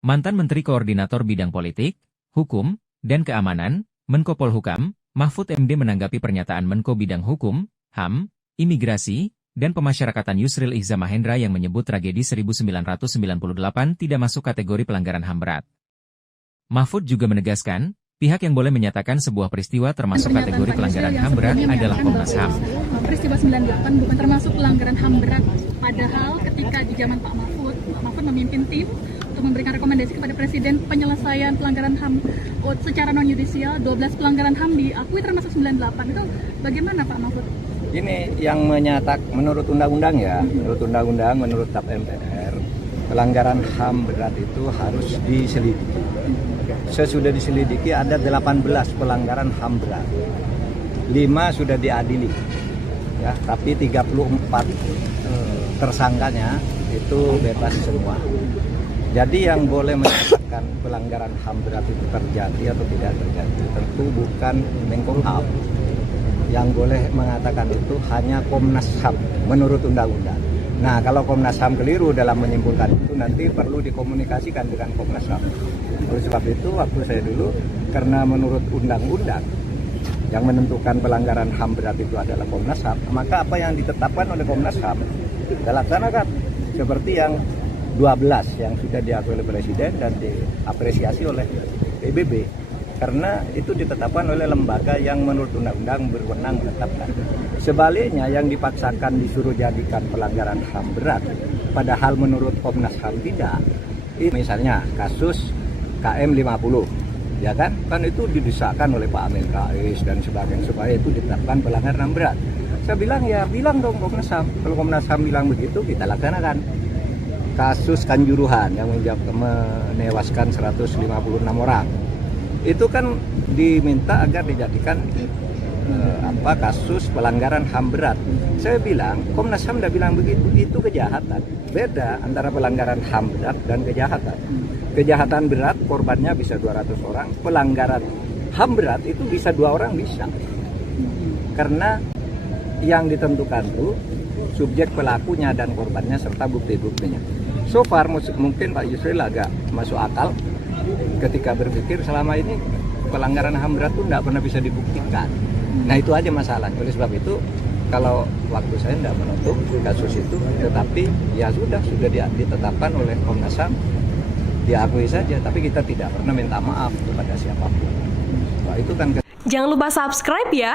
Mantan Menteri Koordinator Bidang Politik, Hukum, dan Keamanan, Menko Polhukam, Mahfud MD menanggapi pernyataan Menko Bidang Hukum, HAM, Imigrasi, dan Pemasyarakatan Yusril Iza Mahendra yang menyebut tragedi 1998 tidak masuk kategori pelanggaran HAM berat. Mahfud juga menegaskan, pihak yang boleh menyatakan sebuah peristiwa termasuk kategori pelanggaran HAM berat adalah Komnas HAM. Peristiwa 98 bukan termasuk pelanggaran HAM berat, padahal ketika di zaman Pak Mahfud memimpin tim untuk memberikan rekomendasi kepada Presiden penyelesaian pelanggaran HAM secara non-yudisial, 12 pelanggaran HAM diakui termasuk 98. Itu bagaimana Pak Mahfud? Ini yang menurut undang-undang ya, menurut TAP MPR, pelanggaran HAM berat itu harus diselidiki. Sesudah diselidiki ada 18 pelanggaran HAM berat. 5 sudah diadili. Ya, tapi 34 tersangkanya itu bebas semua. Jadi yang boleh menyatakan pelanggaran HAM berat itu terjadi atau tidak terjadi tentu bukan Menkumham. Yang boleh mengatakan itu hanya Komnas HAM menurut undang-undang. Nah, kalau Komnas HAM keliru dalam menyimpulkan itu nanti perlu dikomunikasikan dengan Komnas HAM. Oleh sebab itu waktu saya dulu, karena menurut undang-undang yang menentukan pelanggaran HAM berat itu adalah Komnas HAM, maka apa yang ditetapkan oleh Komnas HAM kita laksanakan seperti yang 12 yang sudah diakui oleh Presiden dan diapresiasi oleh PBB, karena itu ditetapkan oleh lembaga yang menurut undang-undang berwenang menetapkan. Sebaliknya yang dipaksakan disuruh jadikan pelanggaran HAM berat, padahal menurut Komnas HAM tidak. Misalnya kasus KM 50, ya kan itu didesakkan oleh Pak Amin Rais dan sebagainya supaya itu ditetapkan pelanggaran HAM berat. Saya bilang ya bilang dong Komnas HAM. Kalau Komnas HAM bilang begitu kita laksanakan. Kasus Kanjuruhan yang menewaskan 156 orang. Itu kan diminta agar dijadikan kasus pelanggaran HAM berat. Saya bilang, Komnas HAM udah bilang begitu, itu kejahatan. Beda antara pelanggaran HAM berat dan kejahatan. Kejahatan berat korbannya bisa 200 orang, pelanggaran HAM berat itu bisa 2 orang bisa. Karena yang ditentukan itu subjek pelakunya dan korbannya serta bukti-buktinya. So far mungkin Pak Yusril agak masuk akal ketika berpikir selama ini pelanggaran HAM berat itu tidak pernah bisa dibuktikan. Nah itu aja masalahnya. Oleh sebab itu kalau waktu saya tidak menutup kasus itu, tetapi ya sudah ditetapkan oleh Komnas HAM, diakui saja. Tapi kita tidak pernah minta maaf kepada siapapun. Nah, itu kan. Jangan lupa subscribe ya.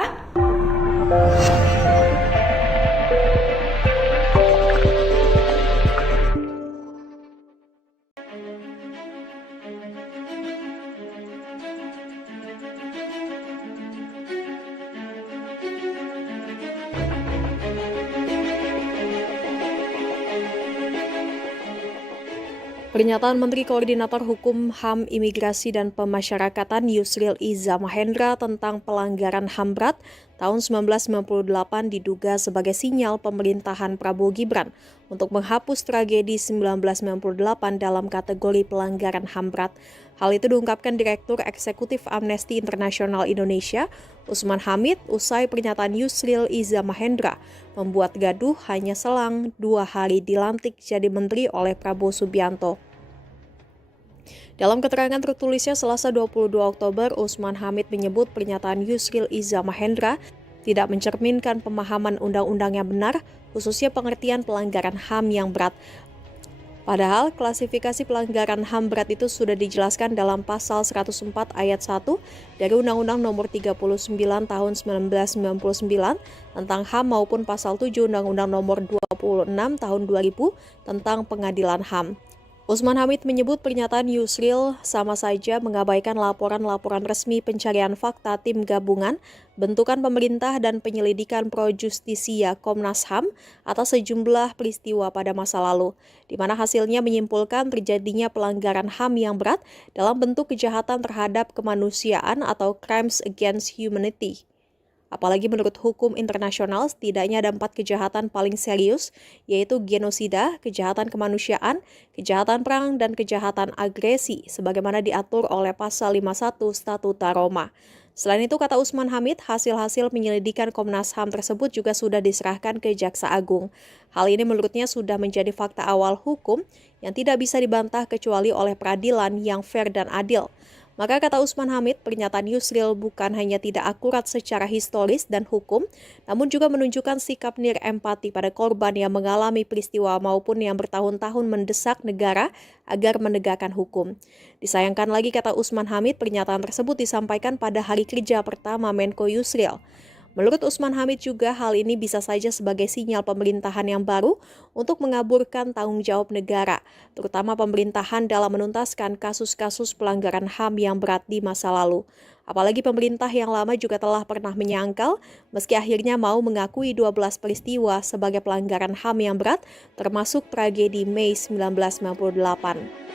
Pernyataan Menteri Koordinator Hukum, HAM, Imigrasi, dan Pemasyarakatan Yusril Iza Mahendra tentang pelanggaran HAM berat tahun 1998 diduga sebagai sinyal pemerintahan Prabowo Gibran untuk menghapus tragedi 1998 dalam kategori pelanggaran HAM berat. Hal itu diungkapkan Direktur Eksekutif Amnesty International Indonesia, Usman Hamid, usai pernyataan Yusril Iza Mahendra membuat gaduh hanya selang 2 hari dilantik jadi menteri oleh Prabowo Subianto. Dalam keterangan tertulisnya Selasa 22 Oktober, Usman Hamid menyebut pernyataan Yusril Iza Mahendra tidak mencerminkan pemahaman undang-undang yang benar, khususnya pengertian pelanggaran HAM yang berat. Padahal klasifikasi pelanggaran HAM berat itu sudah dijelaskan dalam pasal 104 ayat 1 dari Undang-Undang Nomor 39 Tahun 1999 tentang HAM maupun pasal 7 Undang-Undang Nomor 26 Tahun 2000 tentang Pengadilan HAM. Usman Hamid menyebut pernyataan Yusril sama saja mengabaikan laporan-laporan resmi pencarian fakta tim gabungan, bentukan pemerintah dan penyelidikan pro justisia Komnas HAM atas sejumlah peristiwa pada masa lalu, di mana hasilnya menyimpulkan terjadinya pelanggaran HAM yang berat dalam bentuk kejahatan terhadap kemanusiaan atau crimes against humanity. Apalagi menurut hukum internasional, setidaknya ada 4 kejahatan paling serius, yaitu genosida, kejahatan kemanusiaan, kejahatan perang, dan kejahatan agresi, sebagaimana diatur oleh Pasal 51 Statuta Roma. Selain itu, kata Usman Hamid, hasil-hasil penyelidikan Komnas HAM tersebut juga sudah diserahkan ke Jaksa Agung. Hal ini menurutnya sudah menjadi fakta awal hukum yang tidak bisa dibantah kecuali oleh peradilan yang fair dan adil. Maka kata Usman Hamid, pernyataan Yusril bukan hanya tidak akurat secara historis dan hukum, namun juga menunjukkan sikap nirempati pada korban yang mengalami peristiwa maupun yang bertahun-tahun mendesak negara agar menegakkan hukum. Disayangkan lagi, kata Usman Hamid, pernyataan tersebut disampaikan pada hari kerja pertama Menko Yusril. Menurut Usman Hamid juga, hal ini bisa saja sebagai sinyal pemerintahan yang baru untuk mengaburkan tanggung jawab negara, terutama pemerintahan dalam menuntaskan kasus-kasus pelanggaran HAM yang berat di masa lalu. Apalagi pemerintah yang lama juga telah pernah menyangkal, meski akhirnya mau mengakui 12 peristiwa sebagai pelanggaran HAM yang berat, termasuk tragedi Mei 1998.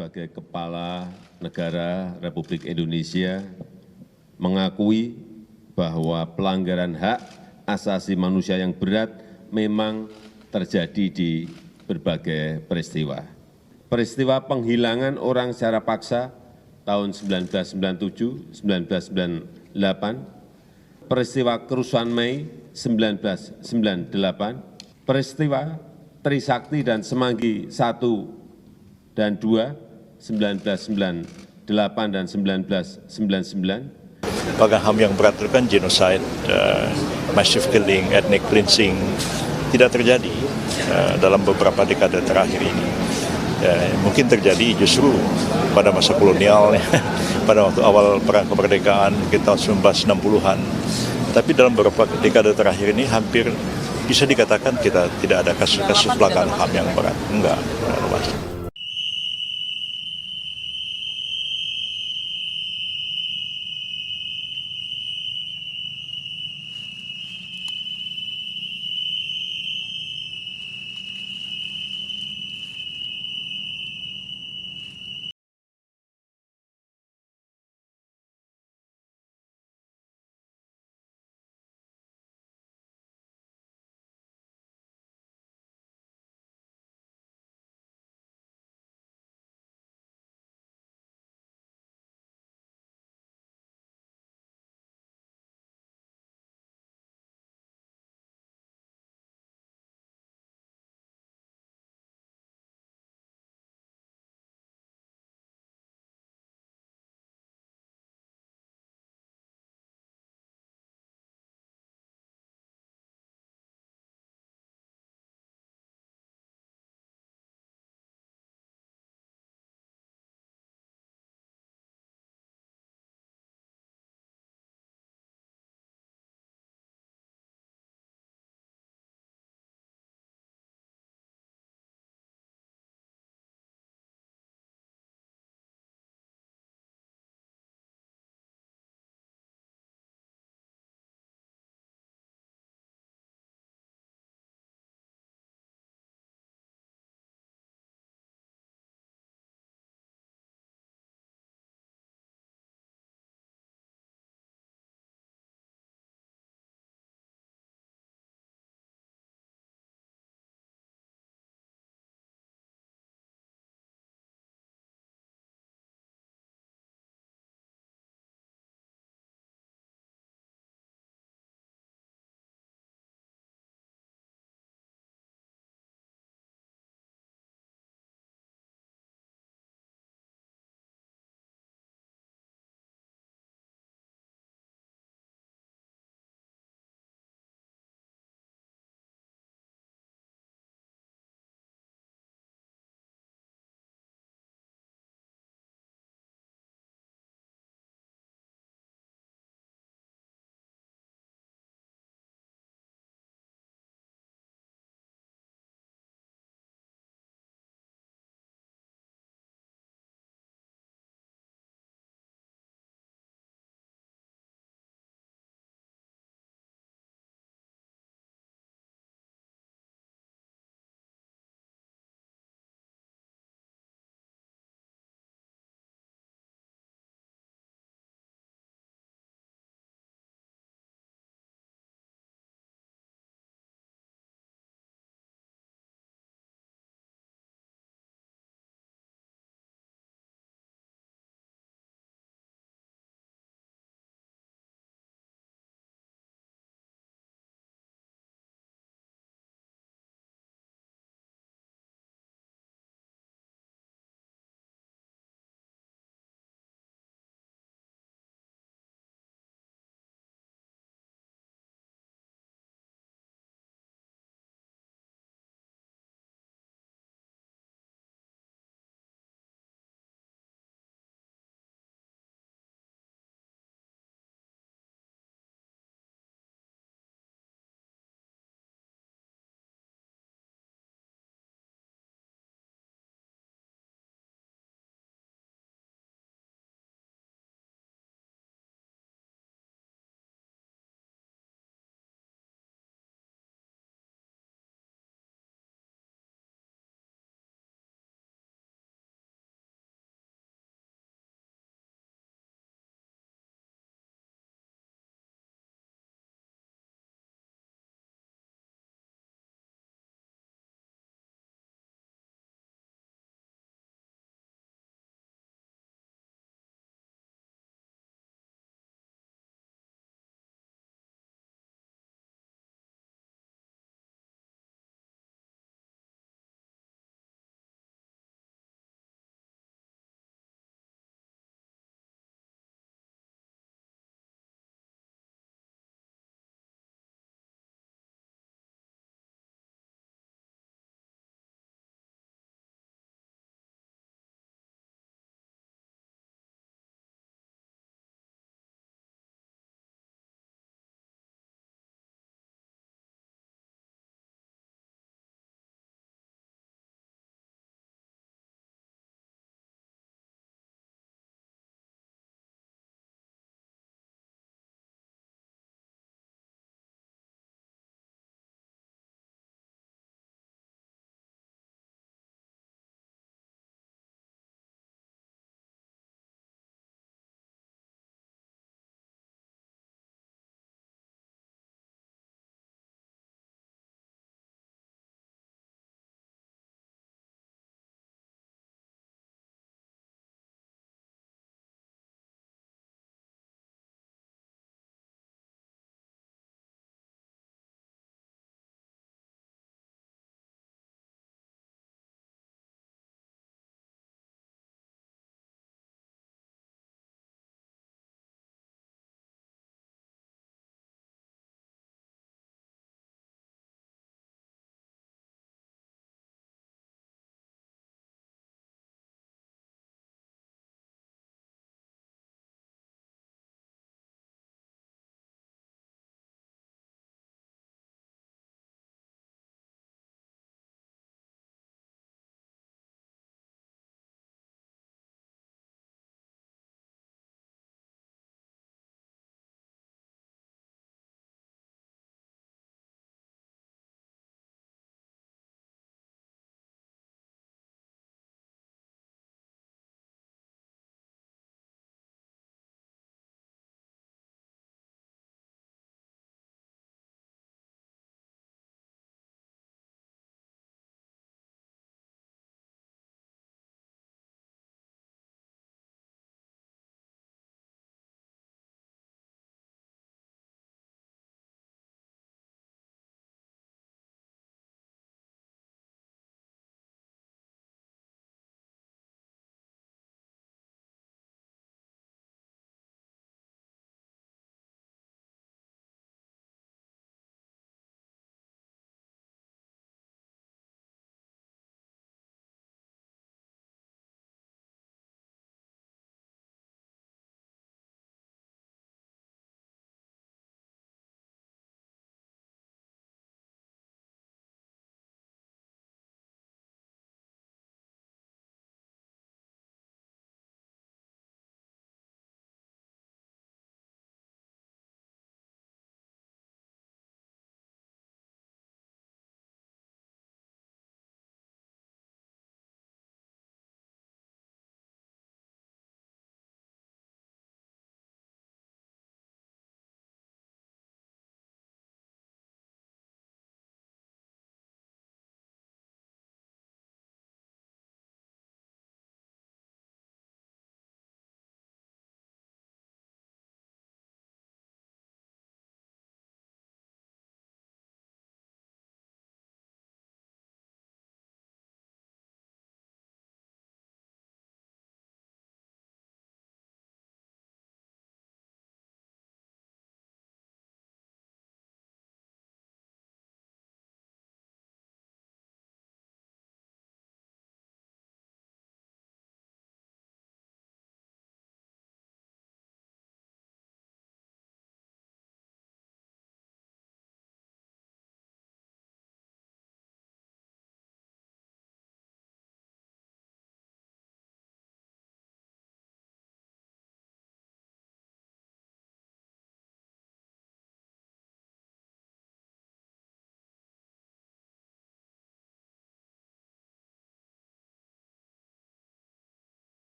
Sebagai Kepala Negara Republik Indonesia mengakui bahwa pelanggaran hak asasi manusia yang berat memang terjadi di berbagai peristiwa. Peristiwa penghilangan orang secara paksa tahun 1997, 1998, peristiwa kerusuhan Mei 1998, peristiwa Trisakti dan Semanggi 1 dan 2, 1998 dan 1999. Pelanggaran HAM yang berat itu kan genocide, massive killing, ethnic cleansing, tidak terjadi dalam beberapa dekade terakhir ini. Mungkin terjadi justru pada masa kolonial, pada waktu awal perang kemerdekaan kita 1960-an. Tapi dalam beberapa dekade terakhir ini hampir bisa dikatakan kita tidak ada kasus-kasus pelanggaran HAM yang berat. Enggak.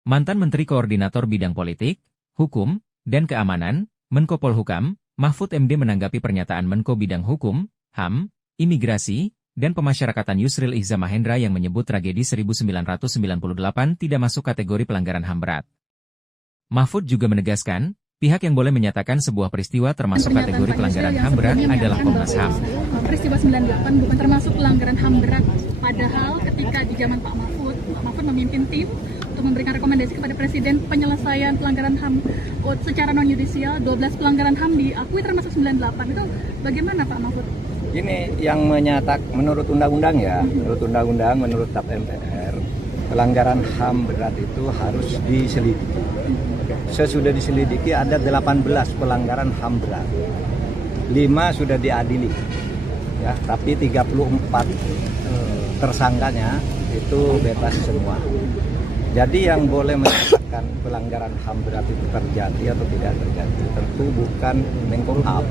Mantan Menteri Koordinator Bidang Politik, Hukum, dan Keamanan, Menko Polhukam, Mahfud MD menanggapi pernyataan Menko Bidang Hukum, HAM, Imigrasi, dan Pemasyarakatan Yusril Iza Mahendra yang menyebut tragedi 1998 tidak masuk kategori pelanggaran HAM berat. Mahfud juga menegaskan, pihak yang boleh menyatakan sebuah peristiwa termasuk kategori pelanggaran HAM berat adalah Komnas HAM. Peristiwa 98 bukan termasuk pelanggaran HAM berat, padahal ketika di zaman Pak Mahfud memimpin tim untuk memberikan rekomendasi kepada Presiden penyelesaian pelanggaran HAM secara non-yudisial, 12 pelanggaran HAM diakui termasuk 98. Itu bagaimana Pak Mahfud? Ini yang menurut undang-undang ya, menurut TAP MPR, pelanggaran HAM berat itu harus diselidiki. Sesudah diselidiki ada 18 pelanggaran HAM berat. 5 sudah diadili. Ya, tapi 34 tersangkanya itu bebas semua. Jadi yang boleh menyatakan pelanggaran HAM berat itu terjadi atau tidak terjadi tentu bukan Menkumham.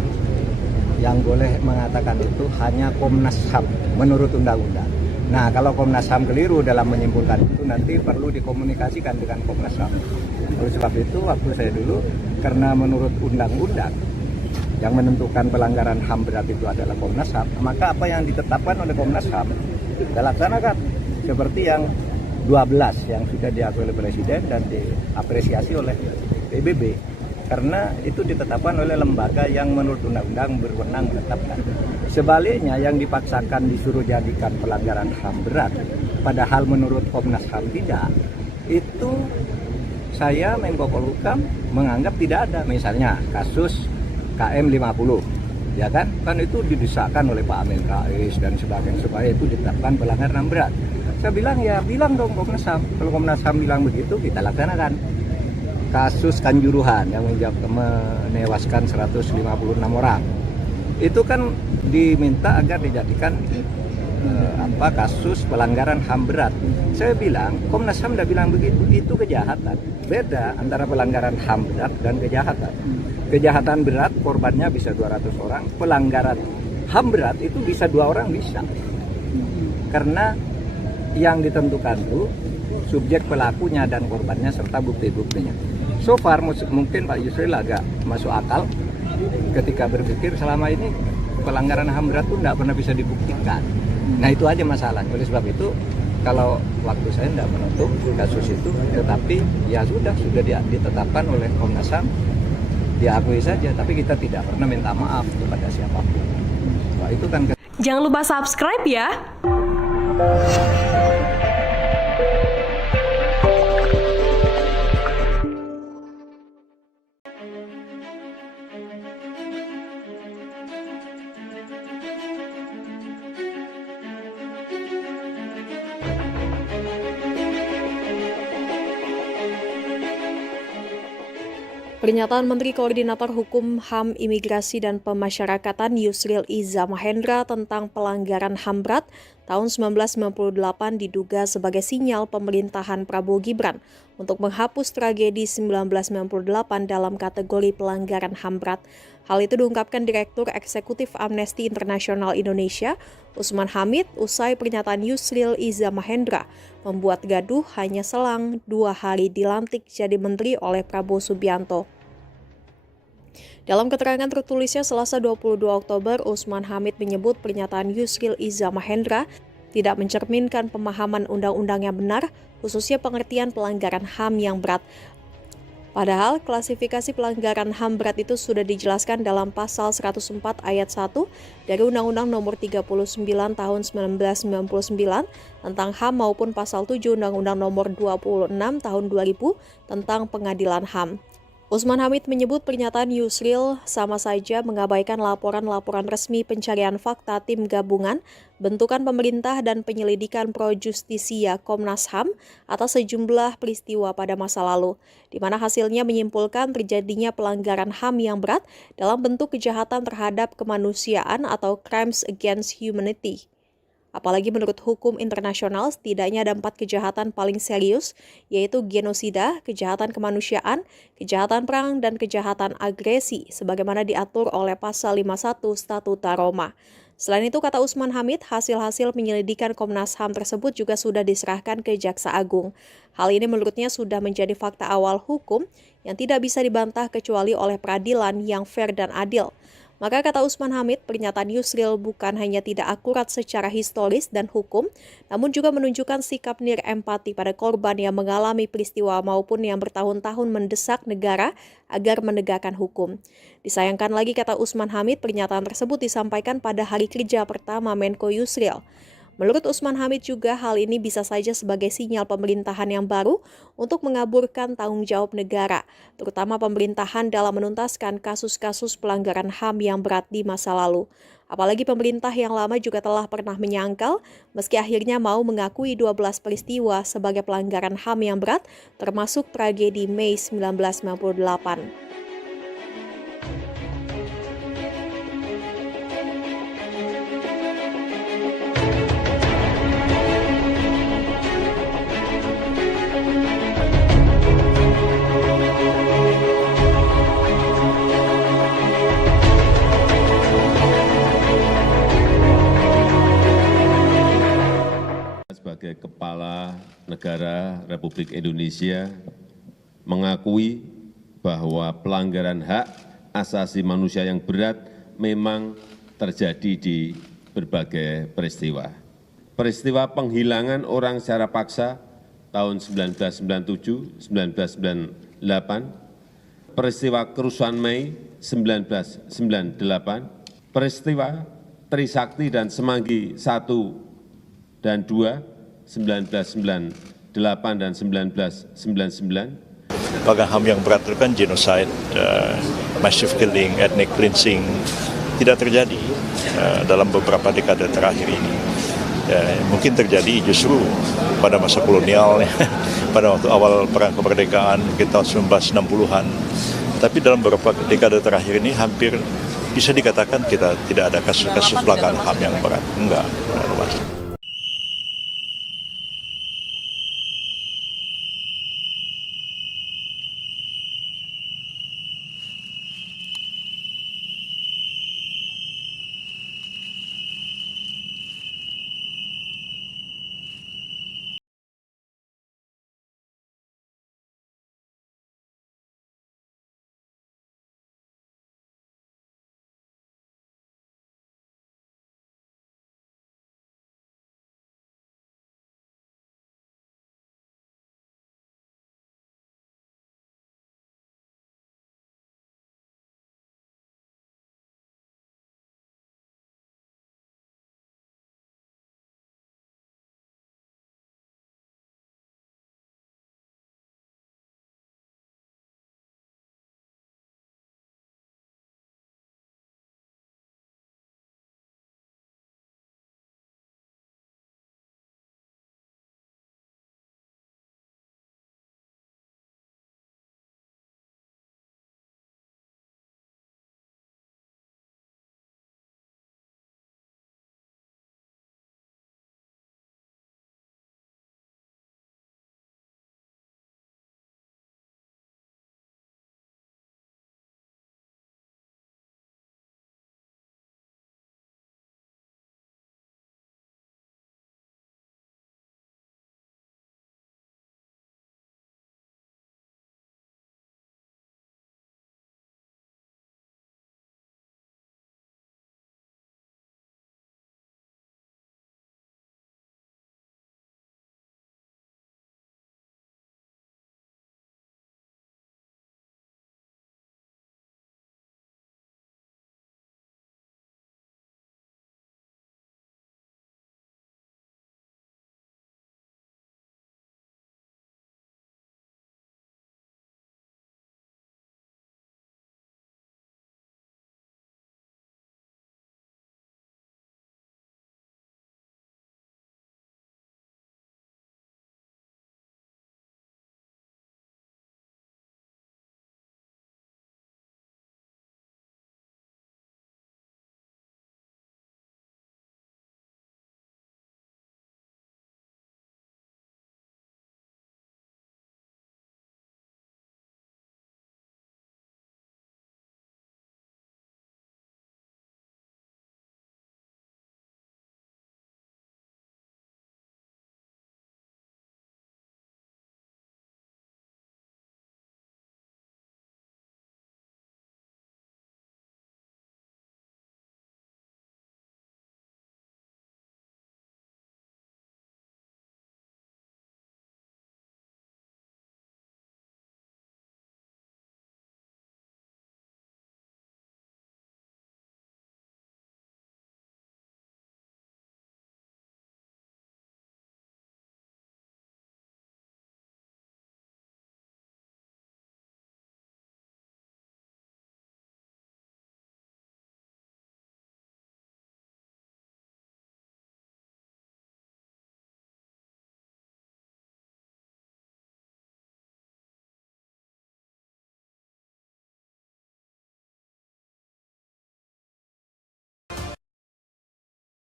Yang boleh mengatakan itu hanya Komnas HAM menurut undang-undang. Nah, kalau Komnas HAM keliru dalam menyimpulkan itu nanti perlu dikomunikasikan dengan Komnas HAM. Oleh sebab itu waktu saya dulu, karena menurut undang-undang yang menentukan pelanggaran HAM berat itu adalah Komnas HAM, maka apa yang ditetapkan oleh Komnas HAM kita laksanakan seperti yang 12 yang sudah diakui oleh Presiden dan diapresiasi oleh PBB, karena itu ditetapkan oleh lembaga yang menurut undang-undang berwenang menetapkan. Sebaliknya yang dipaksakan disuruh jadikan pelanggaran HAM berat, padahal menurut Komnas HAM tidak, itu saya Menko Polhukam menganggap tidak ada. Misalnya kasus KM 50, ya kan itu didesakkan oleh Pak Amin Rais dan sebagainya supaya itu ditetapkan pelanggaran HAM berat. Saya bilang ya bilang dong Komnas HAM, kalau Komnas HAM bilang begitu kita laksanakan. Kasus Kanjuruhan yang menewaskan 156 orang, itu kan diminta agar dijadikan kasus pelanggaran HAM berat. Saya bilang Komnas HAM tidak bilang begitu, itu kejahatan. Beda antara pelanggaran HAM berat dan kejahatan. Kejahatan berat korbannya bisa 200 orang, pelanggaran HAM berat itu bisa 2 orang bisa. Karena yang ditentukan itu subjek pelakunya dan korbannya serta bukti-buktinya. So far mungkin Pak Yusril agak masuk akal ketika berpikir selama ini pelanggaran HAM berat itu tidak pernah bisa dibuktikan. Nah itu aja masalah. Oleh sebab itu kalau waktu saya tidak menutup kasus itu, tetapi ya sudah ditetapkan oleh Komnas HAM, diakui saja, tapi kita tidak pernah minta maaf kepada siapapun. Wah, itu kan. Jangan lupa subscribe ya. Pernyataan Menteri Koordinator Hukum, HAM, Imigrasi, dan Pemasyarakatan Yusril Iza Mahendra tentang pelanggaran HAM berat tahun 1998 diduga sebagai sinyal pemerintahan Prabowo Gibran untuk menghapus tragedi 1998 dalam kategori pelanggaran HAM berat. Hal itu diungkapkan Direktur Eksekutif Amnesty International Indonesia, Usman Hamid, usai pernyataan Yusril Iza Mahendra membuat gaduh hanya selang 2 hari dilantik jadi menteri oleh Prabowo Subianto. Dalam keterangan tertulisnya Selasa 22 Oktober, Usman Hamid menyebut pernyataan Yusril Iza Mahendra tidak mencerminkan pemahaman undang-undang yang benar, khususnya pengertian pelanggaran HAM yang berat. Padahal klasifikasi pelanggaran HAM berat itu sudah dijelaskan dalam pasal 104 ayat 1 dari Undang-Undang Nomor 39 Tahun 1999 tentang HAM maupun pasal 7 Undang-Undang Nomor 26 Tahun 2000 tentang Pengadilan HAM. Usman Hamid menyebut pernyataan Yusril sama saja mengabaikan laporan-laporan resmi pencarian fakta tim gabungan, bentukan pemerintah dan penyelidikan Pro Justisia Komnas HAM atas sejumlah peristiwa pada masa lalu, di mana hasilnya menyimpulkan terjadinya pelanggaran HAM yang berat dalam bentuk kejahatan terhadap kemanusiaan atau crimes against humanity. Apalagi menurut hukum internasional, setidaknya ada 4 kejahatan paling serius, yaitu genosida, kejahatan kemanusiaan, kejahatan perang, dan kejahatan agresi, sebagaimana diatur oleh Pasal 51 Statuta Roma. Selain itu, kata Usman Hamid, hasil-hasil penyelidikan Komnas HAM tersebut juga sudah diserahkan ke Jaksa Agung. Hal ini menurutnya sudah menjadi fakta awal hukum yang tidak bisa dibantah kecuali oleh peradilan yang fair dan adil. Maka kata Usman Hamid, pernyataan Yusril bukan hanya tidak akurat secara historis dan hukum, namun juga menunjukkan sikap nirempati pada korban yang mengalami peristiwa maupun yang bertahun-tahun mendesak negara agar menegakkan hukum. Disayangkan lagi, kata Usman Hamid, pernyataan tersebut disampaikan pada hari kerja pertama Menko Yusril. Menurut Usman Hamid juga, hal ini bisa saja sebagai sinyal pemerintahan yang baru untuk mengaburkan tanggung jawab negara, terutama pemerintahan dalam menuntaskan kasus-kasus pelanggaran HAM yang berat di masa lalu. Apalagi pemerintah yang lama juga telah pernah menyangkal, meski akhirnya mau mengakui 12 peristiwa sebagai pelanggaran HAM yang berat, termasuk tragedi Mei 1998. Sebagai Kepala Negara Republik Indonesia mengakui bahwa pelanggaran hak asasi manusia yang berat memang terjadi di berbagai peristiwa. Peristiwa penghilangan orang secara paksa tahun 1997, 1998, peristiwa kerusuhan Mei 1998, peristiwa Trisakti dan Semanggi 1 dan 2, 1998 dan 1999. Pelanggaran HAM yang berat itu kan genocide, massive killing, ethnic cleansing tidak terjadi dalam beberapa dekade terakhir ini. Mungkin terjadi justru pada masa kolonial, pada waktu awal perang kemerdekaan kita 1960-an. Tapi dalam beberapa dekade terakhir ini hampir bisa dikatakan kita tidak ada kasus-kasus pelanggaran HAM yang berat. Enggak.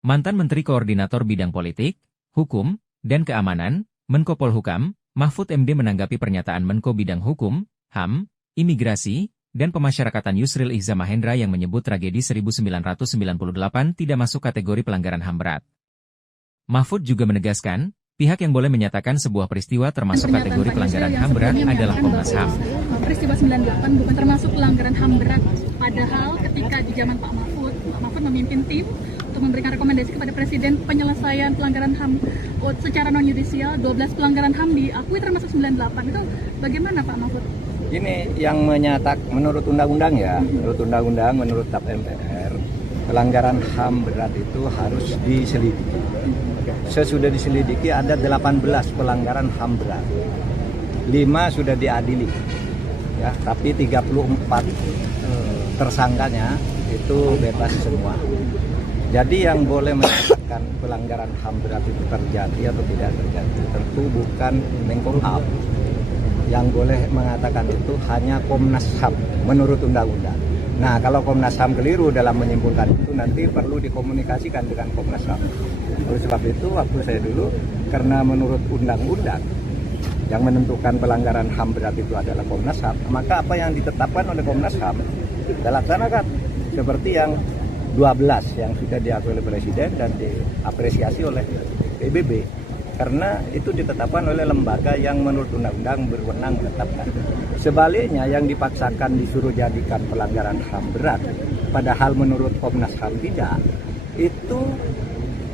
Mantan Menteri Koordinator Bidang Politik, Hukum, dan Keamanan, Menko Polhukam, Mahfud MD menanggapi pernyataan Menko Bidang Hukum, HAM, Imigrasi, dan Pemasyarakatan Yusril Iza Mahendra yang menyebut tragedi 1998 tidak masuk kategori pelanggaran HAM berat. Mahfud juga menegaskan, pihak yang boleh menyatakan sebuah peristiwa termasuk kategori pelanggaran HAM berat adalah Komnas HAM. Peristiwa 98 bukan termasuk pelanggaran HAM berat, padahal ketika di zaman Pak Mahfud memimpin tim untuk memberikan rekomendasi kepada Presiden penyelesaian pelanggaran HAM secara non-yudisial, 12 pelanggaran HAM diakui termasuk 98. Itu bagaimana Pak Mahfud? Ini yang menurut undang-undang ya, menurut TAP MPR, pelanggaran HAM berat itu harus diselidiki. Sesudah diselidiki ada 18 pelanggaran HAM berat. 5 sudah diadili. Ya, tapi 34 tersangkanya itu bebas semua. Jadi yang boleh menyatakan pelanggaran HAM berat itu terjadi atau tidak terjadi tentu bukan Menkumham. Yang boleh mengatakan itu hanya Komnas HAM menurut undang-undang. Nah, kalau Komnas HAM keliru dalam menyimpulkan itu nanti perlu dikomunikasikan dengan Komnas HAM. Oleh sebab itu waktu saya dulu, karena menurut undang-undang yang menentukan pelanggaran HAM berat itu adalah Komnas HAM, maka apa yang ditetapkan oleh Komnas HAM dilaksanakan seperti yang 12 yang sudah diakui oleh Presiden dan diapresiasi oleh PBB, karena itu ditetapkan oleh lembaga yang menurut undang-undang berwenang menetapkan. Sebaliknya yang dipaksakan disuruh jadikan pelanggaran HAM berat, padahal menurut Komnas HAM tidak, itu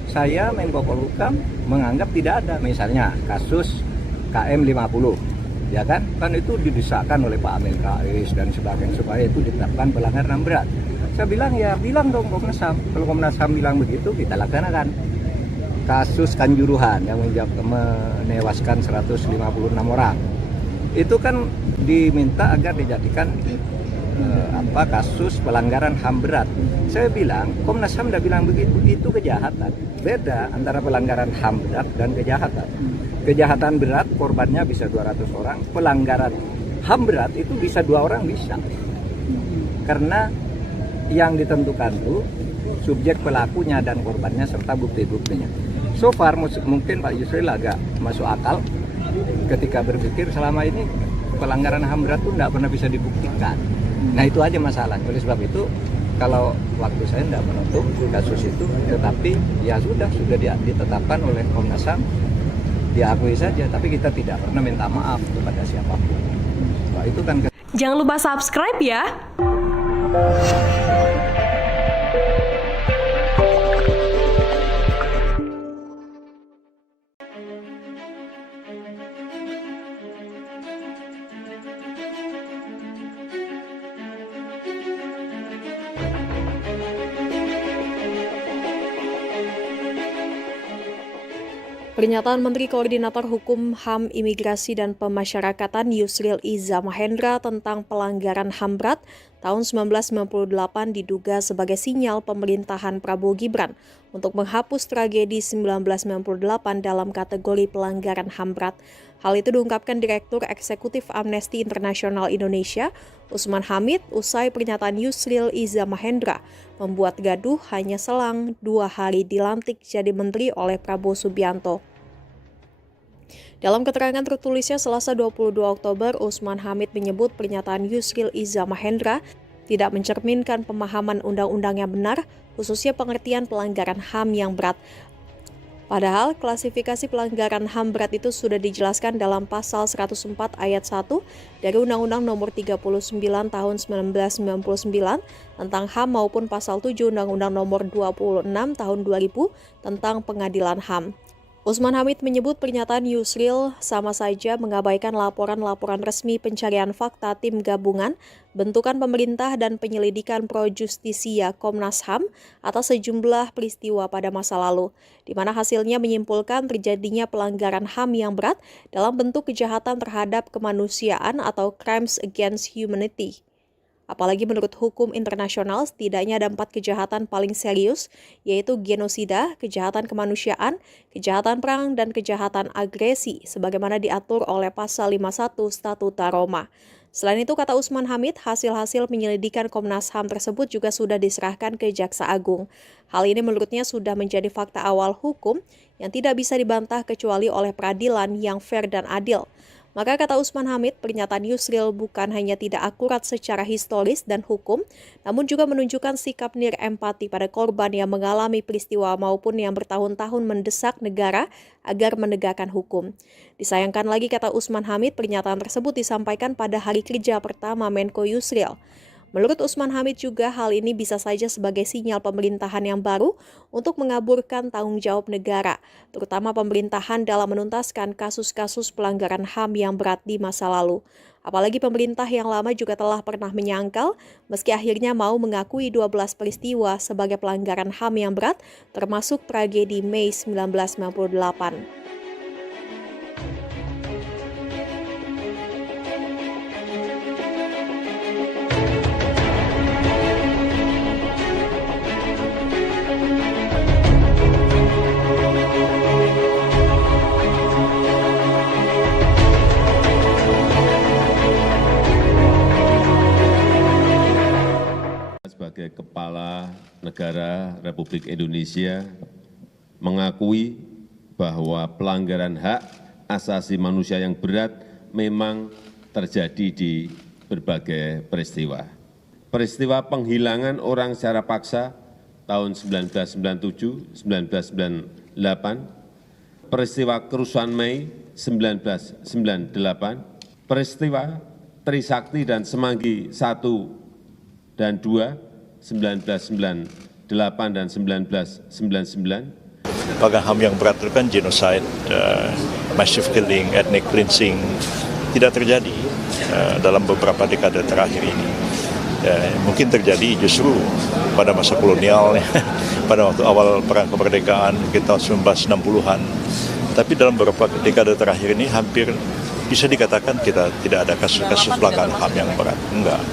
saya Menko Polhukam menganggap tidak ada. Misalnya kasus KM 50, ya kan itu didesakkan oleh Pak Amin Rais dan sebagainya supaya itu ditetapkan pelanggaran HAM berat. Saya bilang ya bilang dong Komnas HAM, kalau Komnas HAM bilang begitu kita laksanakan. Kasus Kanjuruhan yang menewaskan 156 orang, itu kan diminta agar dijadikan kasus pelanggaran HAM berat. Saya bilang Komnas HAM udah bilang begitu, itu kejahatan. Beda antara pelanggaran HAM berat dan kejahatan. Kejahatan berat korbannya bisa 200 orang, pelanggaran HAM berat itu bisa 2 orang bisa. Karena yang ditentukan itu subjek pelakunya dan korbannya serta bukti-buktinya. So far mungkin Pak Yusril agak masuk akal ketika berpikir selama ini pelanggaran HAM berat itu tidak pernah bisa dibuktikan. Nah itu aja masalahnya. Oleh sebab itu kalau waktu saya tidak menutup kasus itu, tetapi ya sudah ditetapkan oleh Komnas HAM, diakui saja, tapi kita tidak pernah minta maaf kepada siapapun. Nah, itu kan. Jangan lupa subscribe ya. Pernyataan Menteri Koordinator Hukum, HAM, Imigrasi, dan Pemasyarakatan Yusril Iza Mahendra tentang pelanggaran HAM berat tahun 1998 diduga sebagai sinyal pemerintahan Prabowo Gibran untuk menghapus tragedi 1998 dalam kategori pelanggaran HAM berat. Hal itu diungkapkan Direktur Eksekutif Amnesty International Indonesia, Usman Hamid, usai pernyataan Yusril Iza Mahendra membuat gaduh hanya selang 2 hari dilantik jadi menteri oleh Prabowo Subianto. Dalam keterangan tertulisnya Selasa 22 Oktober, Usman Hamid menyebut pernyataan Yusril Iza Mahendra tidak mencerminkan pemahaman undang-undang yang benar, khususnya pengertian pelanggaran HAM yang berat. Padahal klasifikasi pelanggaran HAM berat itu sudah dijelaskan dalam pasal 104 ayat 1 dari Undang-Undang Nomor 39 Tahun 1999 tentang HAM maupun pasal 7 Undang-Undang Nomor 26 Tahun 2000 tentang Pengadilan HAM. Usman Hamid menyebut pernyataan Yusril sama saja mengabaikan laporan-laporan resmi pencarian fakta tim gabungan, bentukan pemerintah dan penyelidikan pro justisia Komnas HAM atas sejumlah peristiwa pada masa lalu, di mana hasilnya menyimpulkan terjadinya pelanggaran HAM yang berat dalam bentuk kejahatan terhadap kemanusiaan atau crimes against humanity. Apalagi menurut hukum internasional, setidaknya ada 4 kejahatan paling serius, yaitu genosida, kejahatan kemanusiaan, kejahatan perang, dan kejahatan agresi, sebagaimana diatur oleh Pasal 51 Statuta Roma. Selain itu, kata Usman Hamid, hasil-hasil penyelidikan Komnas HAM tersebut juga sudah diserahkan ke Jaksa Agung. Hal ini menurutnya sudah menjadi fakta awal hukum yang tidak bisa dibantah kecuali oleh peradilan yang fair dan adil. Maka kata Usman Hamid, pernyataan Yusril bukan hanya tidak akurat secara historis dan hukum, namun juga menunjukkan sikap nirempati pada korban yang mengalami peristiwa maupun yang bertahun-tahun mendesak negara agar menegakkan hukum. Disayangkan lagi, kata Usman Hamid, pernyataan tersebut disampaikan pada hari kerja pertama Menko Yusril. Menurut Usman Hamid juga, hal ini bisa saja sebagai sinyal pemerintahan yang baru untuk mengaburkan tanggung jawab negara, terutama pemerintahan dalam menuntaskan kasus-kasus pelanggaran HAM yang berat di masa lalu. Apalagi pemerintah yang lama juga telah pernah menyangkal, meski akhirnya mau mengakui 12 peristiwa sebagai pelanggaran HAM yang berat, termasuk tragedi Mei 1998. Sebagai Kepala Negara Republik Indonesia mengakui bahwa pelanggaran hak asasi manusia yang berat memang terjadi di berbagai peristiwa. Peristiwa penghilangan orang secara paksa tahun 1997, 1998, peristiwa kerusuhan Mei 1998, peristiwa Trisakti dan Semanggi 1 dan 2, 1998 dan 1999. Pelanggaran HAM yang berat itu kan genocide, massive killing, ethnic cleansing, tidak terjadi dalam beberapa dekade terakhir ini. Mungkin terjadi justru pada masa kolonial, pada waktu awal perang kemerdekaan kita 1960-an. Tapi dalam beberapa dekade terakhir ini hampir bisa dikatakan kita tidak ada kasus-kasus pelanggaran HAM yang berat. Enggak.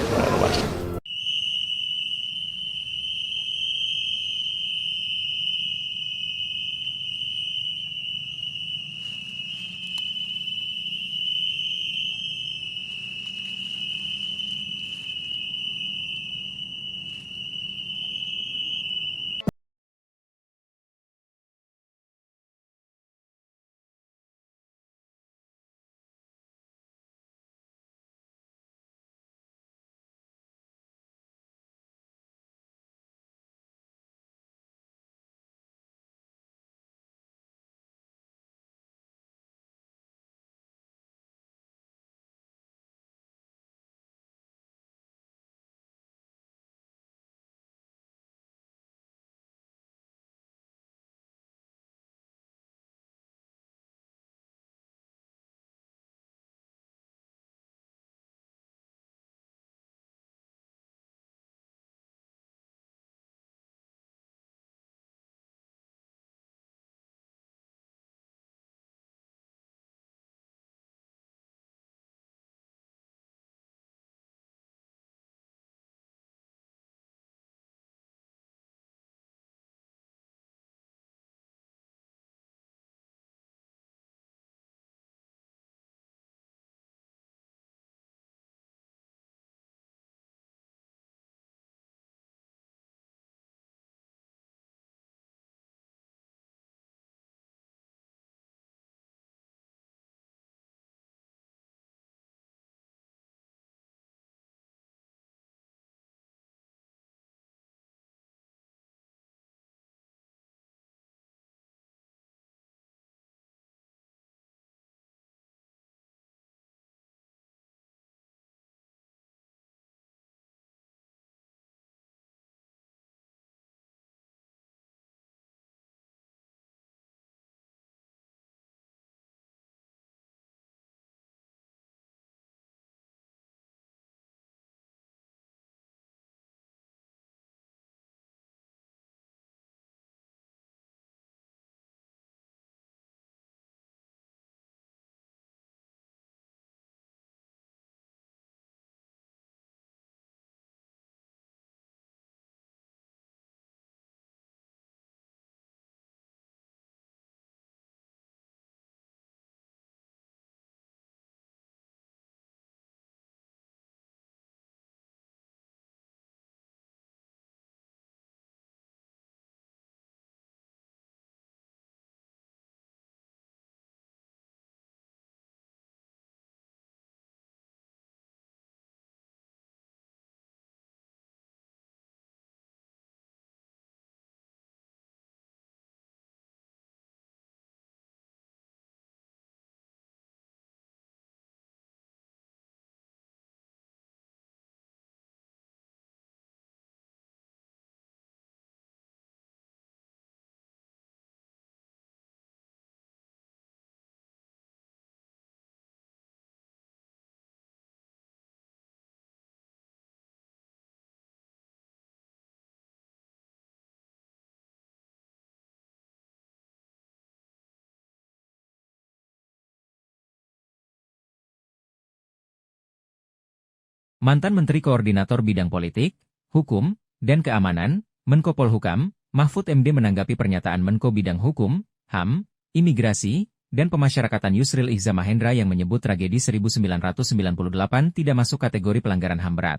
Mantan Menteri Koordinator Bidang Politik, Hukum, dan Keamanan, Menko Polhukam, Mahfud MD menanggapi pernyataan Menko Bidang Hukum, HAM, Imigrasi, dan Pemasyarakatan Yusril Iza Mahendra yang menyebut tragedi 1998 tidak masuk kategori pelanggaran HAM berat.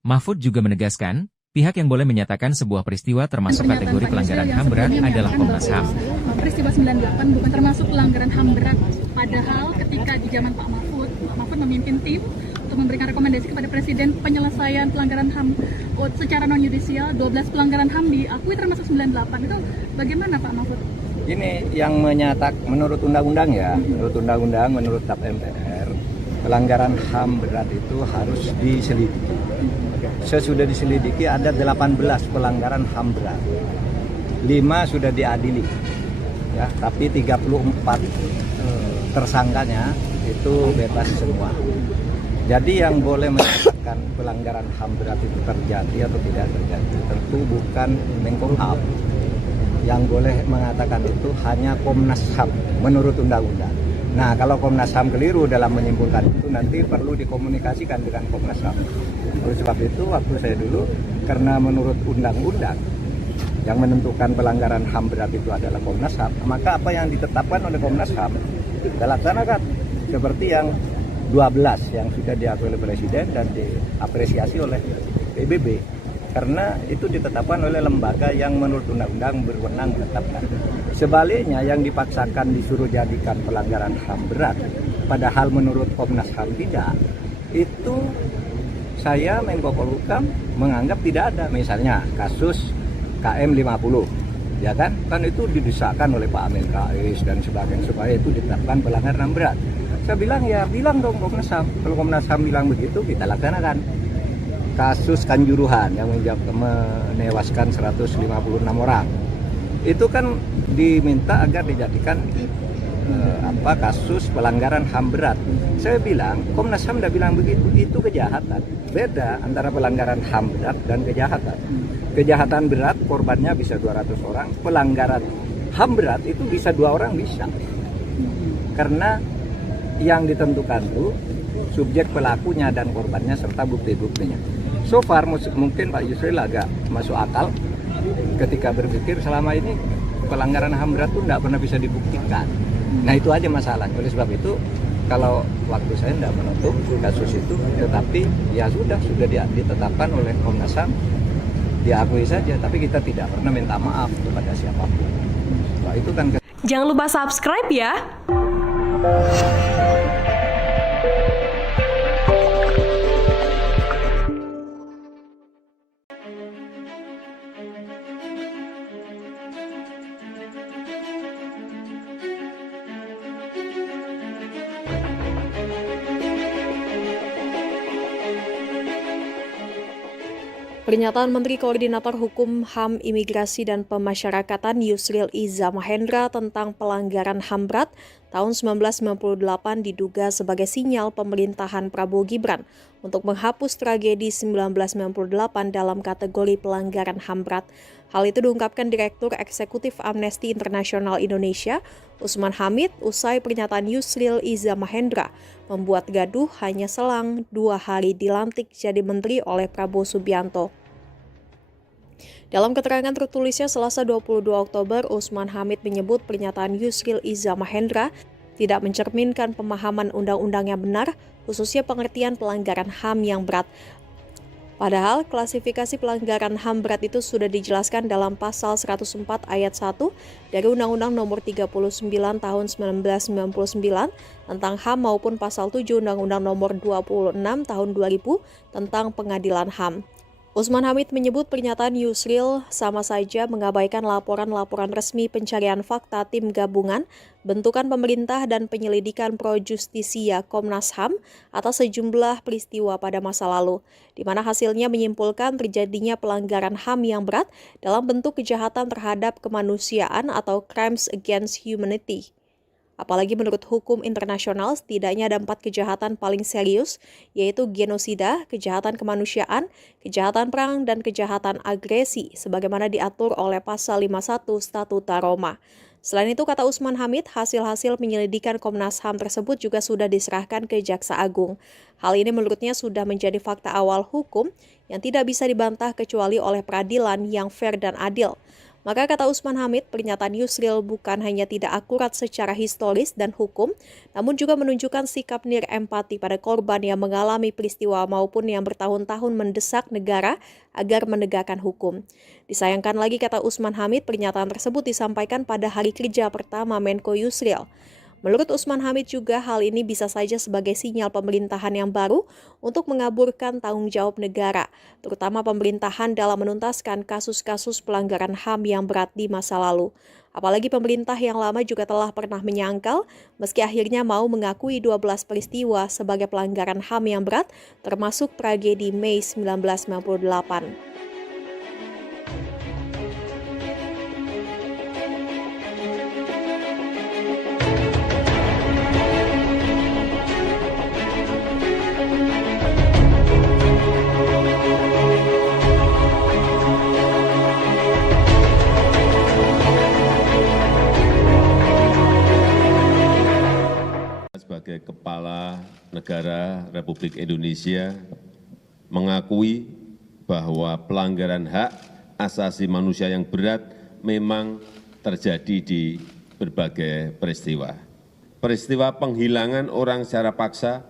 Mahfud juga menegaskan, pihak yang boleh menyatakan sebuah peristiwa termasuk kategori pelanggaran HAM berat adalah Komnas HAM. Peristiwa 98 bukan termasuk pelanggaran HAM berat, padahal ketika di zaman Pak Mahfud memimpin tim untuk memberikan rekomendasi kepada Presiden penyelesaian pelanggaran HAM secara non-yudisial, 12 pelanggaran HAM diakui termasuk 98. Itu bagaimana Pak Mahfud? Ini yang menurut undang-undang ya, menurut TAP MPR, pelanggaran HAM berat itu harus diselidiki. Sesudah diselidiki ada 18 pelanggaran HAM berat. 5 sudah diadili. Ya, tapi 34 tersangkanya itu bebas semua. Jadi yang boleh menyatakan pelanggaran HAM berat itu terjadi atau tidak terjadi tentu bukan Menkumham. Yang boleh mengatakan itu hanya Komnas HAM menurut undang-undang. Nah, kalau Komnas HAM keliru dalam menyimpulkan itu nanti perlu dikomunikasikan dengan Komnas HAM. Oleh sebab itu waktu saya dulu, karena menurut undang-undang yang menentukan pelanggaran HAM berat itu adalah Komnas HAM, maka apa yang ditetapkan oleh Komnas HAM kita laksanakan seperti yang 12 yang sudah diakui oleh Presiden dan diapresiasi oleh PBB. Karena itu ditetapkan oleh lembaga yang menurut undang-undang berwenang menetapkan. Sebaliknya yang dipaksakan disuruh jadikan pelanggaran HAM berat, padahal menurut Komnas HAM tidak, itu saya Menko Polhukam menganggap tidak ada. Misalnya kasus KM 50, ya kan itu didesakkan oleh Pak Amin Rais dan sebagainya supaya itu ditetapkan pelanggaran HAM berat. Saya bilang ya bilang dong Komnas HAM, kalau Komnas HAM bilang begitu kita laksanakan. Kasus Kanjuruhan yang menewaskan 156 orang itu kan diminta agar dijadikan kasus pelanggaran HAM berat. Saya bilang Komnas HAM tidak bilang begitu, itu kejahatan. Beda antara pelanggaran HAM berat dan kejahatan. Kejahatan berat korbannya bisa 200 orang, pelanggaran HAM berat itu bisa 2 orang bisa. Karena yang ditentukan itu subjek pelakunya dan korbannya serta bukti-buktinya. So far mungkin Pak Yusril agak masuk akal ketika berpikir selama ini pelanggaran HAM berat itu tidak pernah bisa dibuktikan. Nah itu aja masalah. Oleh sebab itu kalau waktu saya tidak menutup kasus itu, tetapi ya sudah ditetapkan oleh Komnas HAM, diakui saja. Tapi kita tidak pernah minta maaf kepada siapapun. Nah, itu kan. Jangan lupa subscribe ya. Pernyataan Menteri Koordinator Hukum, HAM, Imigrasi, dan Pemasyarakatan Yusril Iza Mahendra tentang pelanggaran HAM berat tahun 1998 diduga sebagai sinyal pemerintahan Prabowo Gibran untuk menghapus tragedi 1998 dalam kategori pelanggaran HAM berat. Hal itu diungkapkan Direktur Eksekutif Amnesty International Indonesia, Usman Hamid, usai pernyataan Yusril Iza Mahendra membuat gaduh hanya selang 2 hari dilantik jadi menteri oleh Prabowo Subianto. Dalam keterangan tertulisnya Selasa 22 Oktober, Usman Hamid menyebut pernyataan Yusril Iza Mahendra tidak mencerminkan pemahaman undang-undang yang benar, khususnya pengertian pelanggaran HAM yang berat. Padahal klasifikasi pelanggaran HAM berat itu sudah dijelaskan dalam pasal 104 ayat 1 dari Undang-Undang Nomor 39 Tahun 1999 tentang HAM maupun pasal 7 Undang-Undang Nomor 26 Tahun 2000 tentang Pengadilan HAM. Usman Hamid menyebut pernyataan Yusril sama saja mengabaikan laporan-laporan resmi pencarian fakta tim gabungan, bentukan pemerintah dan penyelidikan pro justisia Komnas HAM atas sejumlah peristiwa pada masa lalu, di mana hasilnya menyimpulkan terjadinya pelanggaran HAM yang berat dalam bentuk kejahatan terhadap kemanusiaan atau crimes against humanity. Apalagi menurut hukum internasional, setidaknya ada 4 kejahatan paling serius, yaitu genosida, kejahatan kemanusiaan, kejahatan perang, dan kejahatan agresi, sebagaimana diatur oleh Pasal 51 Statuta Roma. Selain itu, kata Usman Hamid, hasil-hasil penyelidikan Komnas HAM tersebut juga sudah diserahkan ke Jaksa Agung. Hal ini menurutnya sudah menjadi fakta awal hukum yang tidak bisa dibantah kecuali oleh peradilan yang fair dan adil. Maka kata Usman Hamid, pernyataan Yusril bukan hanya tidak akurat secara historis dan hukum, namun juga menunjukkan sikap nirempati pada korban yang mengalami peristiwa maupun yang bertahun-tahun mendesak negara agar menegakkan hukum. Disayangkan lagi, kata Usman Hamid, pernyataan tersebut disampaikan pada hari kerja pertama Menko Yusril. Menurut Usman Hamid juga hal ini bisa saja sebagai sinyal pemerintahan yang baru untuk mengaburkan tanggung jawab negara, terutama pemerintahan dalam menuntaskan kasus-kasus pelanggaran HAM yang berat di masa lalu. Apalagi pemerintah yang lama juga telah pernah menyangkal, meski akhirnya mau mengakui 12 peristiwa sebagai pelanggaran HAM yang berat, termasuk tragedi Mei 1998. Sebagai Kepala Negara Republik Indonesia mengakui bahwa pelanggaran hak asasi manusia yang berat memang terjadi di berbagai peristiwa. Peristiwa penghilangan orang secara paksa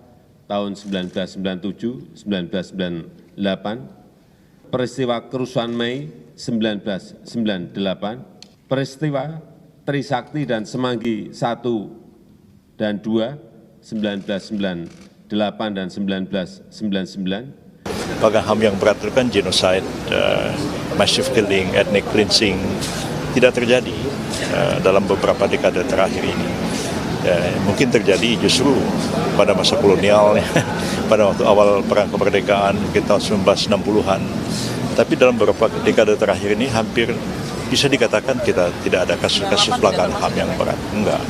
tahun 1997, 1998, peristiwa kerusuhan Mei 1998, peristiwa Trisakti dan Semanggi 1 dan 2, 1998 dan 1999. Apakah HAM yang berat itu kan genocide, massive killing, ethnic cleansing, tidak terjadi dalam beberapa dekade terakhir ini. Mungkin terjadi justru pada masa kolonial, pada waktu awal perang kemerdekaan, kita tahun 1960-an. Tapi dalam beberapa dekade terakhir ini hampir bisa dikatakan kita tidak ada kasus-kasus pelanggaran HAM yang berat. Enggak.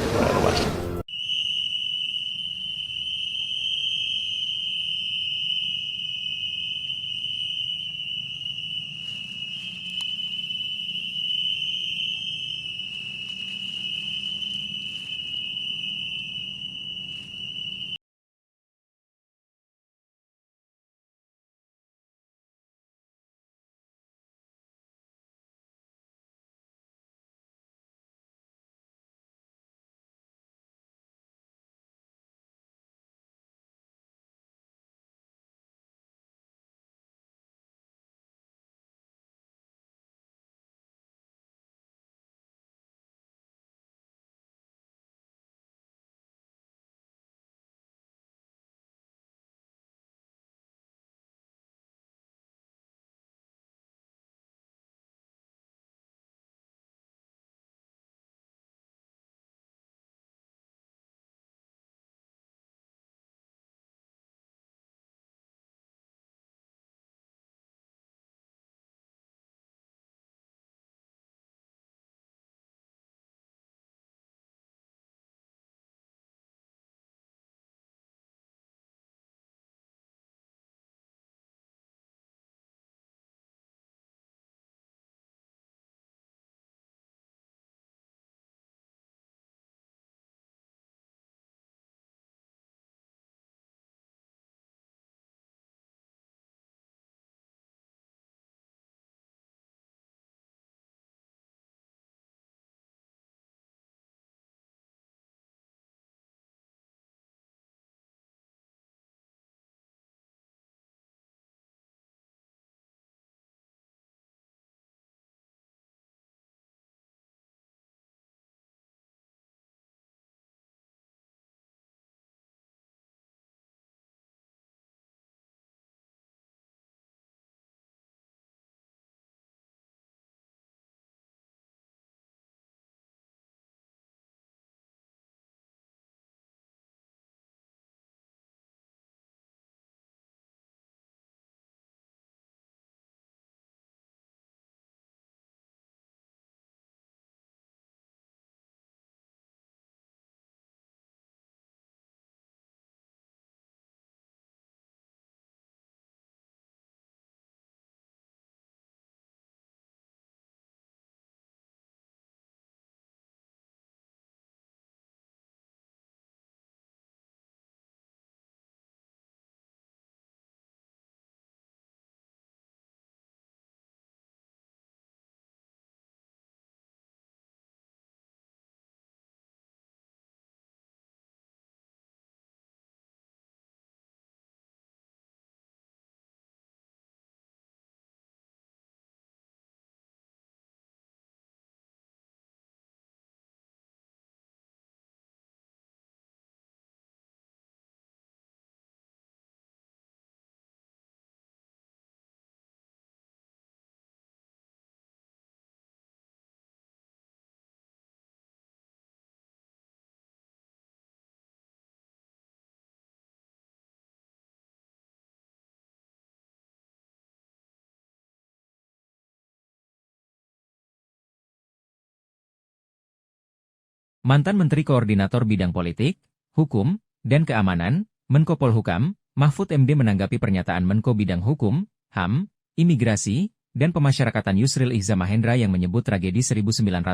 Mantan Menteri Koordinator Bidang Politik, Hukum, dan Keamanan, Menko Polhukam, Mahfud MD menanggapi pernyataan Menko Bidang Hukum, HAM, Imigrasi, dan Pemasyarakatan Yusril Iza Mahendra yang menyebut tragedi 1998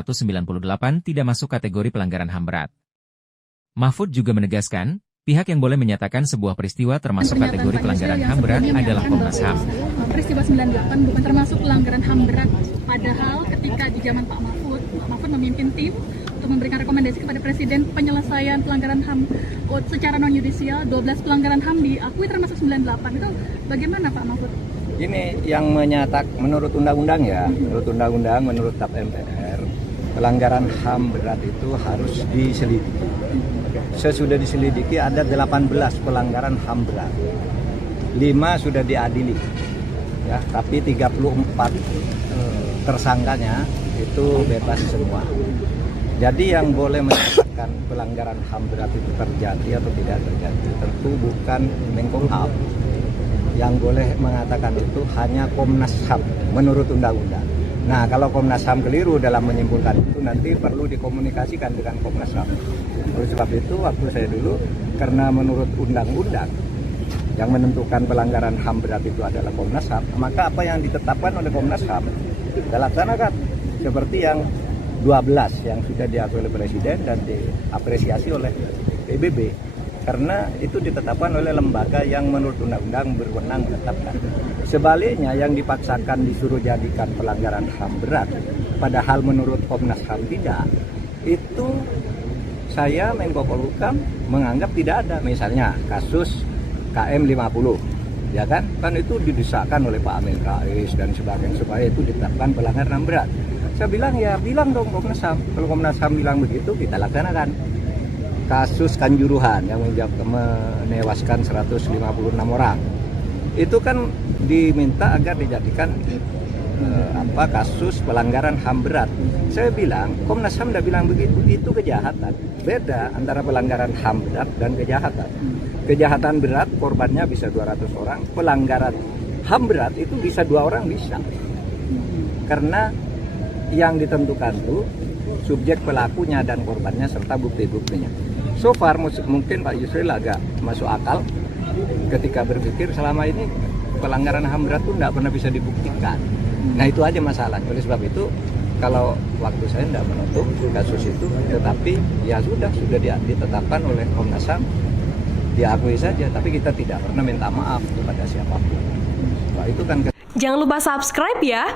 tidak masuk kategori pelanggaran HAM berat. Mahfud juga menegaskan, pihak yang boleh menyatakan sebuah peristiwa termasuk kategori pelanggaran HAM berat adalah Komnas HAM. Peristiwa 98 bukan termasuk pelanggaran HAM berat. Padahal ketika di zaman Pak Mahfud memimpin tim untuk memberikan rekomendasi kepada Presiden penyelesaian pelanggaran HAM secara non-yudisial, 12 pelanggaran HAM diakui termasuk 98. Itu bagaimana Pak Mahfud? Ini yang menurut undang-undang ya, menurut TAP MPR, pelanggaran HAM berat itu harus diselidiki. Sesudah diselidiki ada 18 pelanggaran HAM berat. 5 sudah diadili. Ya, tapi 34 tersangkanya itu bebas semua. Jadi yang boleh menyatakan pelanggaran HAM berat itu terjadi atau tidak terjadi tentu bukan Menkumham. Yang boleh mengatakan itu hanya Komnas HAM menurut undang-undang. Nah, kalau Komnas HAM keliru dalam menyimpulkan itu nanti perlu dikomunikasikan dengan Komnas HAM. Oleh sebab itu waktu saya dulu, karena menurut undang-undang yang menentukan pelanggaran HAM berat itu adalah Komnas HAM, maka apa yang ditetapkan oleh Komnas HAM kita laksanakan seperti yang 12 yang sudah diakui oleh Presiden dan diapresiasi oleh PBB. Karena itu ditetapkan oleh lembaga yang menurut undang-undang berwenang menetapkan. Sebaliknya yang dipaksakan disuruh jadikan pelanggaran HAM berat, padahal menurut Komnas HAM tidak, itu saya Menko Polhukam menganggap tidak ada. Misalnya kasus KM 50, ya kan itu didesakkan oleh Pak Amin Rais dan sebagainya supaya itu ditetapkan pelanggaran HAM berat. Saya bilang ya bilang dong Komnas HAM, kalau Komnas HAM bilang begitu kita laksanakan. Kasus Kanjuruhan yang menewaskan 156 orang itu kan diminta agar dijadikan kasus pelanggaran HAM berat. Saya bilang Komnas HAM tidak bilang begitu, itu kejahatan. Beda antara pelanggaran HAM berat dan kejahatan. Kejahatan berat korbannya bisa 200 orang, pelanggaran HAM berat itu bisa 2 orang bisa. Karena yang ditentukan itu subjek pelakunya dan korbannya serta bukti-buktinya. So far mungkin Pak Yusril agak masuk akal ketika berpikir selama ini pelanggaran HAM berat itu tidak pernah bisa dibuktikan. Nah itu aja masalah. Oleh sebab itu kalau waktu saya tidak menutup kasus itu, tetapi ya sudah ditetapkan oleh Komnas HAM, diakui saja. Tapi kita tidak pernah minta maaf kepada siapapun. Nah, itu kan. Jangan lupa subscribe ya.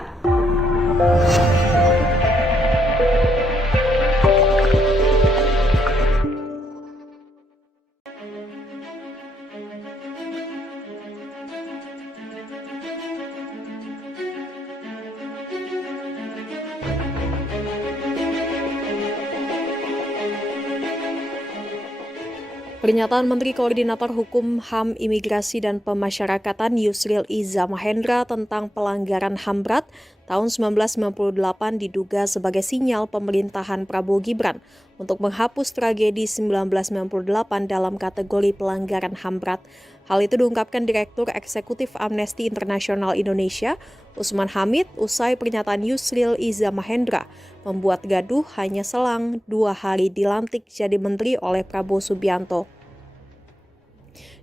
Pernyataan Menteri Koordinator Hukum, HAM, Imigrasi, dan Pemasyarakatan Yusril Iza Mahendra tentang pelanggaran HAM berat tahun 1998 diduga sebagai sinyal pemerintahan Prabowo Gibran untuk menghapus tragedi 1998 dalam kategori pelanggaran HAM berat. Hal itu diungkapkan Direktur Eksekutif Amnesty International Indonesia, Usman Hamid, usai pernyataan Yusril Iza Mahendra membuat gaduh hanya selang 2 hari dilantik jadi menteri oleh Prabowo Subianto.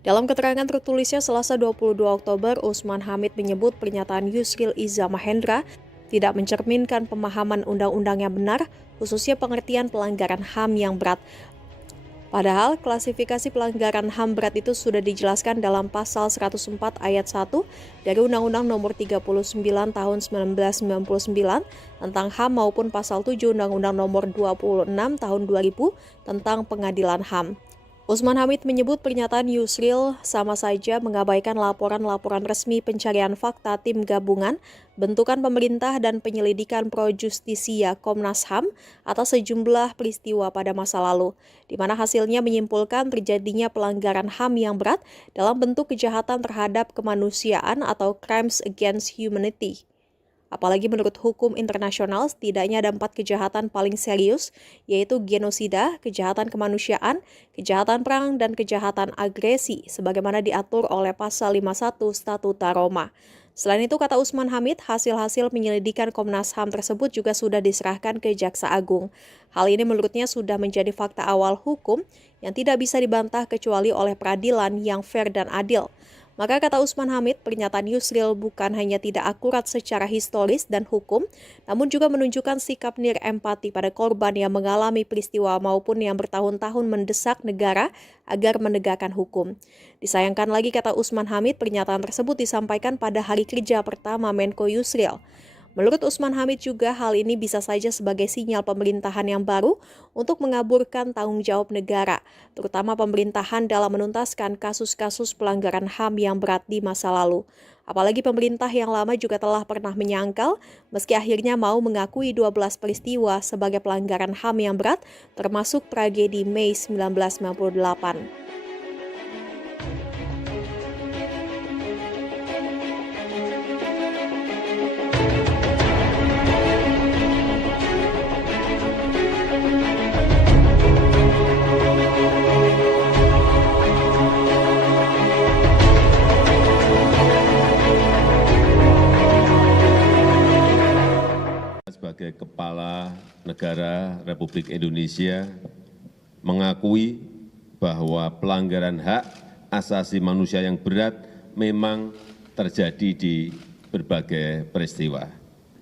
Dalam keterangan tertulisnya Selasa 22 Oktober, Usman Hamid menyebut pernyataan Yusril Iza Mahendra tidak mencerminkan pemahaman undang-undang yang benar, khususnya pengertian pelanggaran HAM yang berat. Padahal klasifikasi pelanggaran HAM berat itu sudah dijelaskan dalam pasal 104 ayat 1 dari Undang-Undang Nomor 39 Tahun 1999 tentang HAM maupun pasal 7 Undang-Undang Nomor 26 Tahun 2000 tentang Pengadilan HAM. Usman Hamid menyebut pernyataan Yusril sama saja mengabaikan laporan-laporan resmi pencarian fakta tim gabungan, bentukan pemerintah dan penyelidikan pro justisia Komnas HAM atas sejumlah peristiwa pada masa lalu, di mana hasilnya menyimpulkan terjadinya pelanggaran HAM yang berat dalam bentuk kejahatan terhadap kemanusiaan atau crimes against humanity. Apalagi menurut hukum internasional, setidaknya ada 4 kejahatan paling serius, yaitu genosida, kejahatan kemanusiaan, kejahatan perang, dan kejahatan agresi, sebagaimana diatur oleh Pasal 51 Statuta Roma. Selain itu, kata Usman Hamid, hasil-hasil penyelidikan Komnas HAM tersebut juga sudah diserahkan ke Jaksa Agung. Hal ini menurutnya sudah menjadi fakta awal hukum yang tidak bisa dibantah kecuali oleh peradilan yang fair dan adil. Maka kata Usman Hamid, pernyataan Yusril bukan hanya tidak akurat secara historis dan hukum, namun juga menunjukkan sikap nirempati pada korban yang mengalami peristiwa maupun yang bertahun-tahun mendesak negara agar menegakkan hukum. Disayangkan lagi, kata Usman Hamid, pernyataan tersebut disampaikan pada hari kerja pertama Menko Yusril. Menurut Usman Hamid juga, hal ini bisa saja sebagai sinyal pemerintahan yang baru untuk mengaburkan tanggung jawab negara, terutama pemerintahan dalam menuntaskan kasus-kasus pelanggaran HAM yang berat di masa lalu. Apalagi pemerintah yang lama juga telah pernah menyangkal, meski akhirnya mau mengakui 12 peristiwa sebagai pelanggaran HAM yang berat, termasuk tragedi Mei 1998. Sebagai Kepala Negara Republik Indonesia mengakui bahwa pelanggaran hak asasi manusia yang berat memang terjadi di berbagai peristiwa.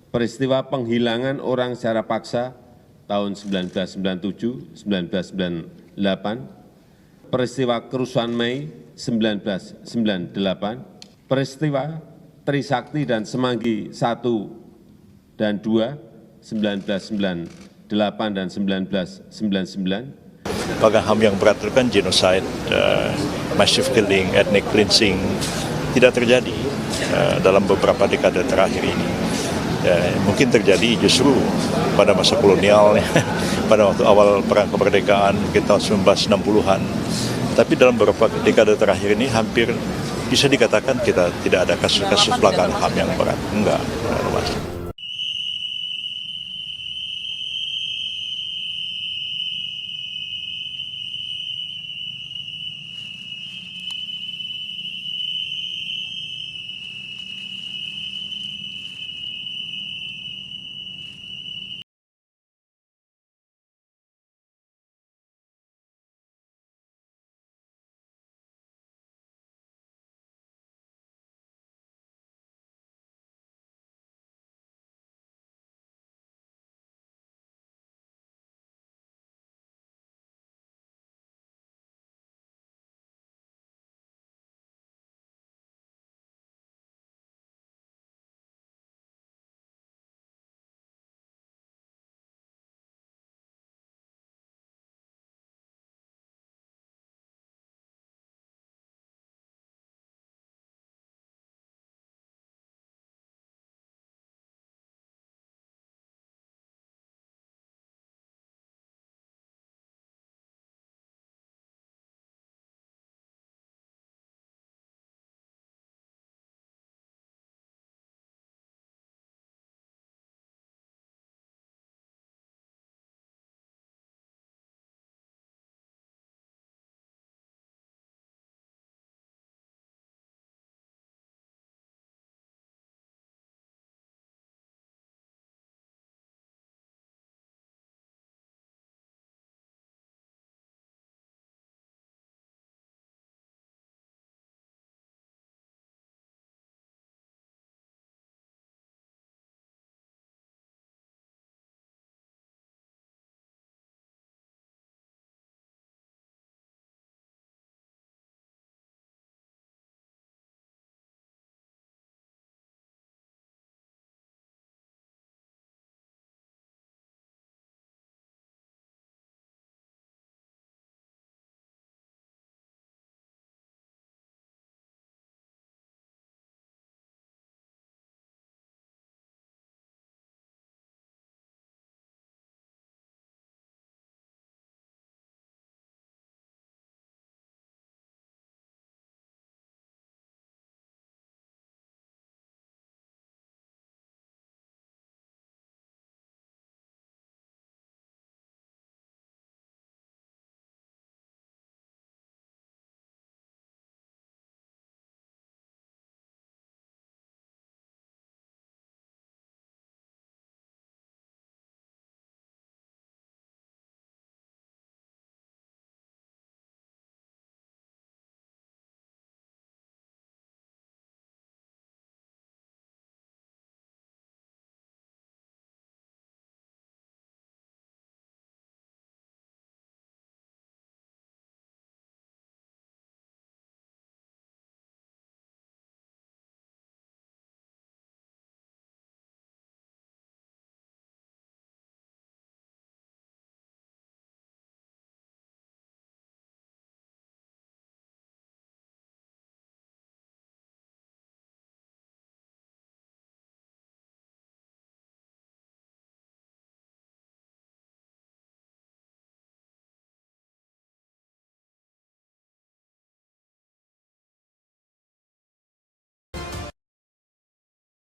Peristiwa penghilangan orang secara paksa tahun 1997, 1998, peristiwa kerusuhan Mei 1998, peristiwa Trisakti dan Semanggi 1 dan 2, 1998 dan 1999. Pelanggaran HAM yang berat itu kan genocide, massive killing, ethnic cleansing, tidak terjadi dalam beberapa dekade terakhir ini. Mungkin terjadi justru pada masa kolonial, pada waktu awal perang kemerdekaan kita 1960-an. Tapi dalam beberapa dekade terakhir ini hampir bisa dikatakan kita tidak ada kasus-kasus pelanggaran HAM yang berat. Enggak, Mas.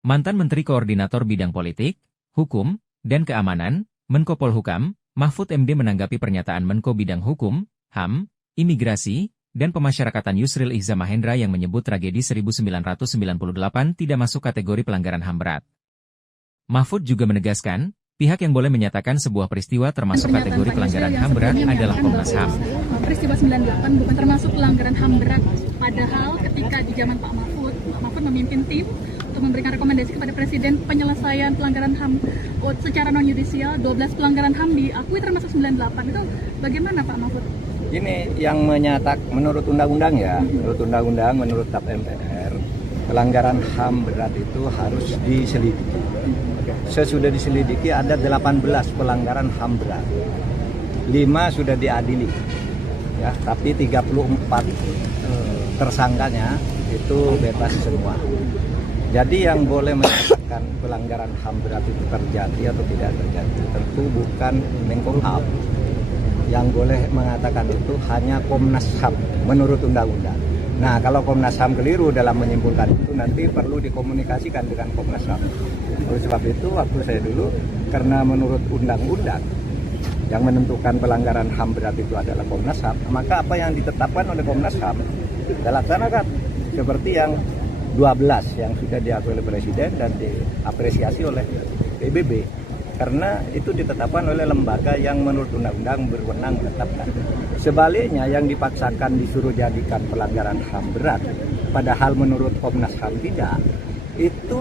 Mantan Menteri Koordinator Bidang Politik, Hukum, dan Keamanan, Menko Polhukam, Mahfud MD menanggapi pernyataan Menko Bidang Hukum, HAM, Imigrasi, dan Pemasyarakatan Yusril Iza Mahendra yang menyebut tragedi 1998 tidak masuk kategori pelanggaran HAM berat. Mahfud juga menegaskan, pihak yang boleh menyatakan sebuah peristiwa termasuk kategori pelanggaran HAM berat adalah Komnas HAM. Peristiwa 98 bukan termasuk pelanggaran HAM berat, padahal ketika di zaman Pak Mahfud memimpin tim untuk memberikan rekomendasi kepada Presiden penyelesaian pelanggaran HAM secara non-yudisial, 12 pelanggaran HAM diakui termasuk 98. Itu bagaimana Pak Mahfud? Ini yang menurut undang-undang ya, menurut TAP MPR, pelanggaran HAM berat itu harus diselidiki. Sesudah diselidiki ada 18 pelanggaran HAM berat. 5 sudah diadili. Ya, tapi 34 tersangkanya itu bebas semua. Jadi yang boleh menyatakan pelanggaran HAM berat itu terjadi atau tidak terjadi tentu bukan Menkumham. Yang boleh mengatakan itu hanya Komnas HAM menurut undang-undang. Nah, kalau Komnas HAM keliru dalam menyimpulkan itu nanti perlu dikomunikasikan dengan Komnas HAM. Oleh sebab itu waktu saya dulu, karena menurut undang-undang yang menentukan pelanggaran HAM berat itu adalah Komnas HAM, maka apa yang ditetapkan oleh Komnas HAM dilaksanakan seperti yang 12 yang sudah diakui oleh Presiden dan diapresiasi oleh PBB, karena itu ditetapkan oleh lembaga yang menurut undang-undang berwenang menetapkan. Sebaliknya yang dipaksakan disuruh jadikan pelanggaran HAM berat, padahal menurut Komnas HAM tidak, itu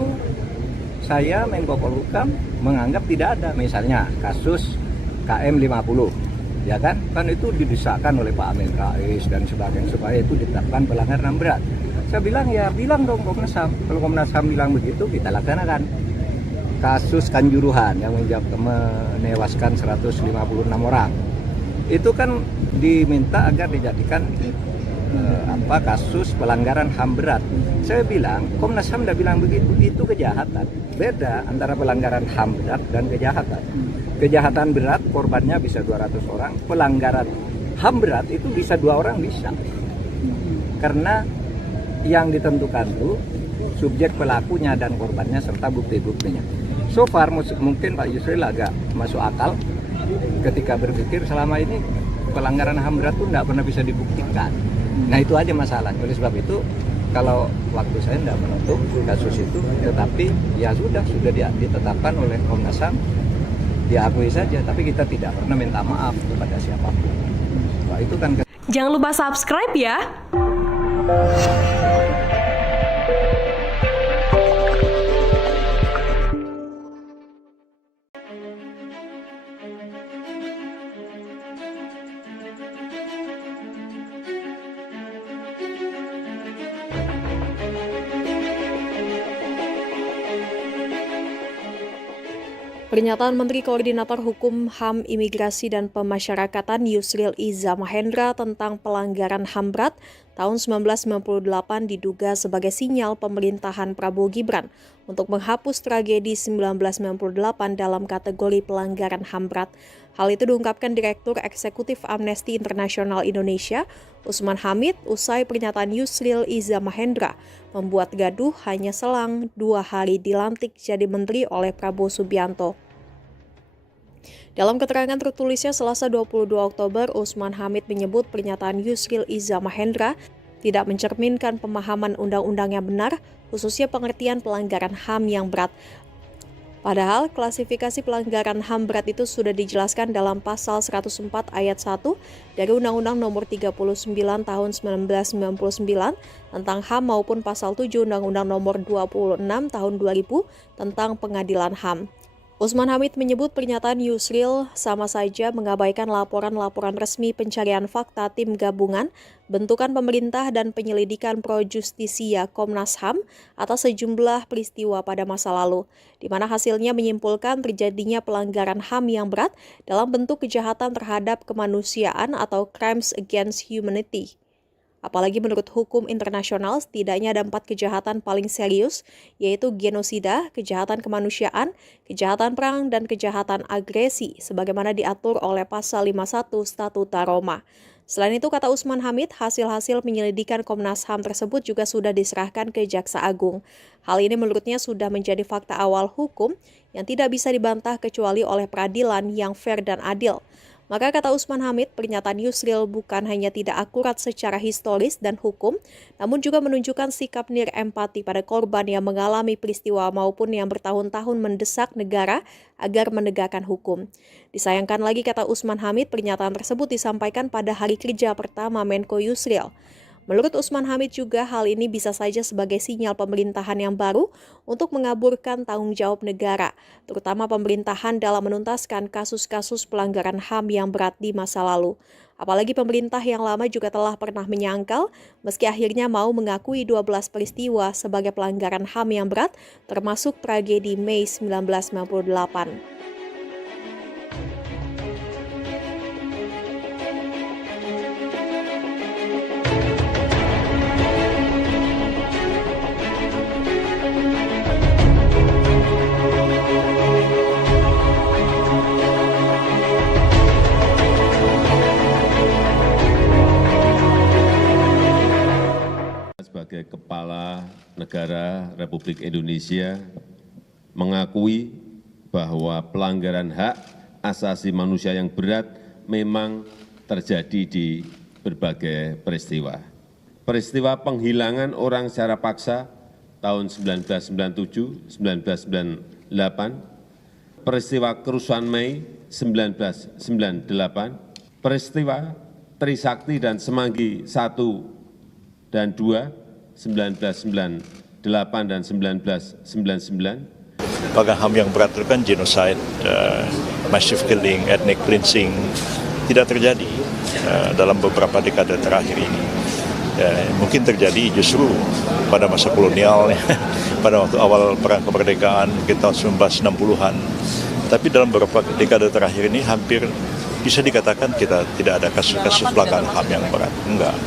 saya Menko Polhukam menganggap tidak ada. Misalnya kasus KM 50, ya kan itu didesakkan oleh Pak Amin Rais dan sebagainya supaya itu ditetapkan pelanggaran HAM berat. Saya bilang ya bilang dong Komnas HAM, kalau Komnas HAM bilang begitu kita laksanakan. Kasus Kanjuruhan yang menewaskan 156 orang, itu kan diminta agar dijadikan kasus pelanggaran HAM berat. Saya bilang Komnas HAM tidak bilang begitu, itu kejahatan. Beda antara pelanggaran HAM berat dan kejahatan. Kejahatan berat korbannya bisa 200 orang, pelanggaran HAM berat itu bisa 2 orang bisa. Karena yang ditentukan itu subjek pelakunya dan korbannya serta bukti-buktinya. So far mungkin Pak Yusril agak masuk akal ketika berpikir selama ini pelanggaran HAM berat itu tidak pernah bisa dibuktikan. Nah itu aja masalahnya. Oleh sebab itu kalau waktu saya tidak menutup kasus itu, tetapi ya sudah ditetapkan oleh Komnas HAM, diakui saja, tapi kita tidak pernah minta maaf kepada siapapun. Wah, itu kan. Jangan lupa subscribe ya. Pernyataan Menteri Koordinator Hukum, HAM, Imigrasi, dan Pemasyarakatan Yusril Iza Mahendra tentang pelanggaran HAM berat tahun 1998 diduga sebagai sinyal pemerintahan Prabowo Gibran untuk menghapus tragedi 1998 dalam kategori pelanggaran HAM berat. Hal itu diungkapkan Direktur Eksekutif Amnesty International Indonesia, Usman Hamid, usai pernyataan Yusril Iza Mahendra membuat gaduh hanya selang 2 hari dilantik jadi menteri oleh Prabowo Subianto. Dalam keterangan tertulisnya Selasa 22 Oktober, Usman Hamid menyebut pernyataan Yusril Iza Mahendra tidak mencerminkan pemahaman undang-undang yang benar, khususnya pengertian pelanggaran HAM yang berat. Padahal klasifikasi pelanggaran HAM berat itu sudah dijelaskan dalam pasal 104 ayat 1 dari Undang-Undang Nomor 39 Tahun 1999 tentang HAM maupun pasal 7 Undang-Undang Nomor 26 Tahun 2000 tentang Pengadilan HAM. Usman Hamid menyebut pernyataan Yusril sama saja mengabaikan laporan-laporan resmi pencarian fakta tim gabungan, bentukan pemerintah dan penyelidikan pro justisia Komnas HAM atas sejumlah peristiwa pada masa lalu, di mana hasilnya menyimpulkan terjadinya pelanggaran HAM yang berat dalam bentuk kejahatan terhadap kemanusiaan atau crimes against humanity. Apalagi menurut hukum internasional, setidaknya ada 4 kejahatan paling serius, yaitu genosida, kejahatan kemanusiaan, kejahatan perang, dan kejahatan agresi, sebagaimana diatur oleh Pasal 51 Statuta Roma. Selain itu, kata Usman Hamid, hasil-hasil penyelidikan Komnas HAM tersebut juga sudah diserahkan ke Jaksa Agung. Hal ini menurutnya sudah menjadi fakta awal hukum yang tidak bisa dibantah kecuali oleh peradilan yang fair dan adil. Maka kata Usman Hamid, pernyataan Yusril bukan hanya tidak akurat secara historis dan hukum, namun juga menunjukkan sikap nirempati pada korban yang mengalami peristiwa maupun yang bertahun-tahun mendesak negara agar menegakkan hukum. Disayangkan lagi, kata Usman Hamid, pernyataan tersebut disampaikan pada hari kerja pertama Menko Yusril. Menurut Usman Hamid juga, hal ini bisa saja sebagai sinyal pemerintahan yang baru untuk mengaburkan tanggung jawab negara, terutama pemerintahan dalam menuntaskan kasus-kasus pelanggaran HAM yang berat di masa lalu. Apalagi pemerintah yang lama juga telah pernah menyangkal, meski akhirnya mau mengakui 12 peristiwa sebagai pelanggaran HAM yang berat, termasuk tragedi Mei 1998. Sebagai Kepala Negara Republik Indonesia mengakui bahwa pelanggaran hak asasi manusia yang berat memang terjadi di berbagai peristiwa. Peristiwa penghilangan orang secara paksa tahun 1997, 1998, peristiwa kerusuhan Mei 1998, peristiwa Trisakti dan Semanggi 1 dan 2, 1998 dan 1999. Pelanggaran HAM yang berat itu kan genocide, massive killing, ethnic cleansing tidak terjadi dalam beberapa dekade terakhir ini. Mungkin terjadi justru pada masa kolonial, pada waktu awal perang kemerdekaan kita 1960-an. Tapi dalam beberapa dekade terakhir ini hampir bisa dikatakan kita tidak ada kasus-kasus pelanggaran HAM yang berat. Enggak.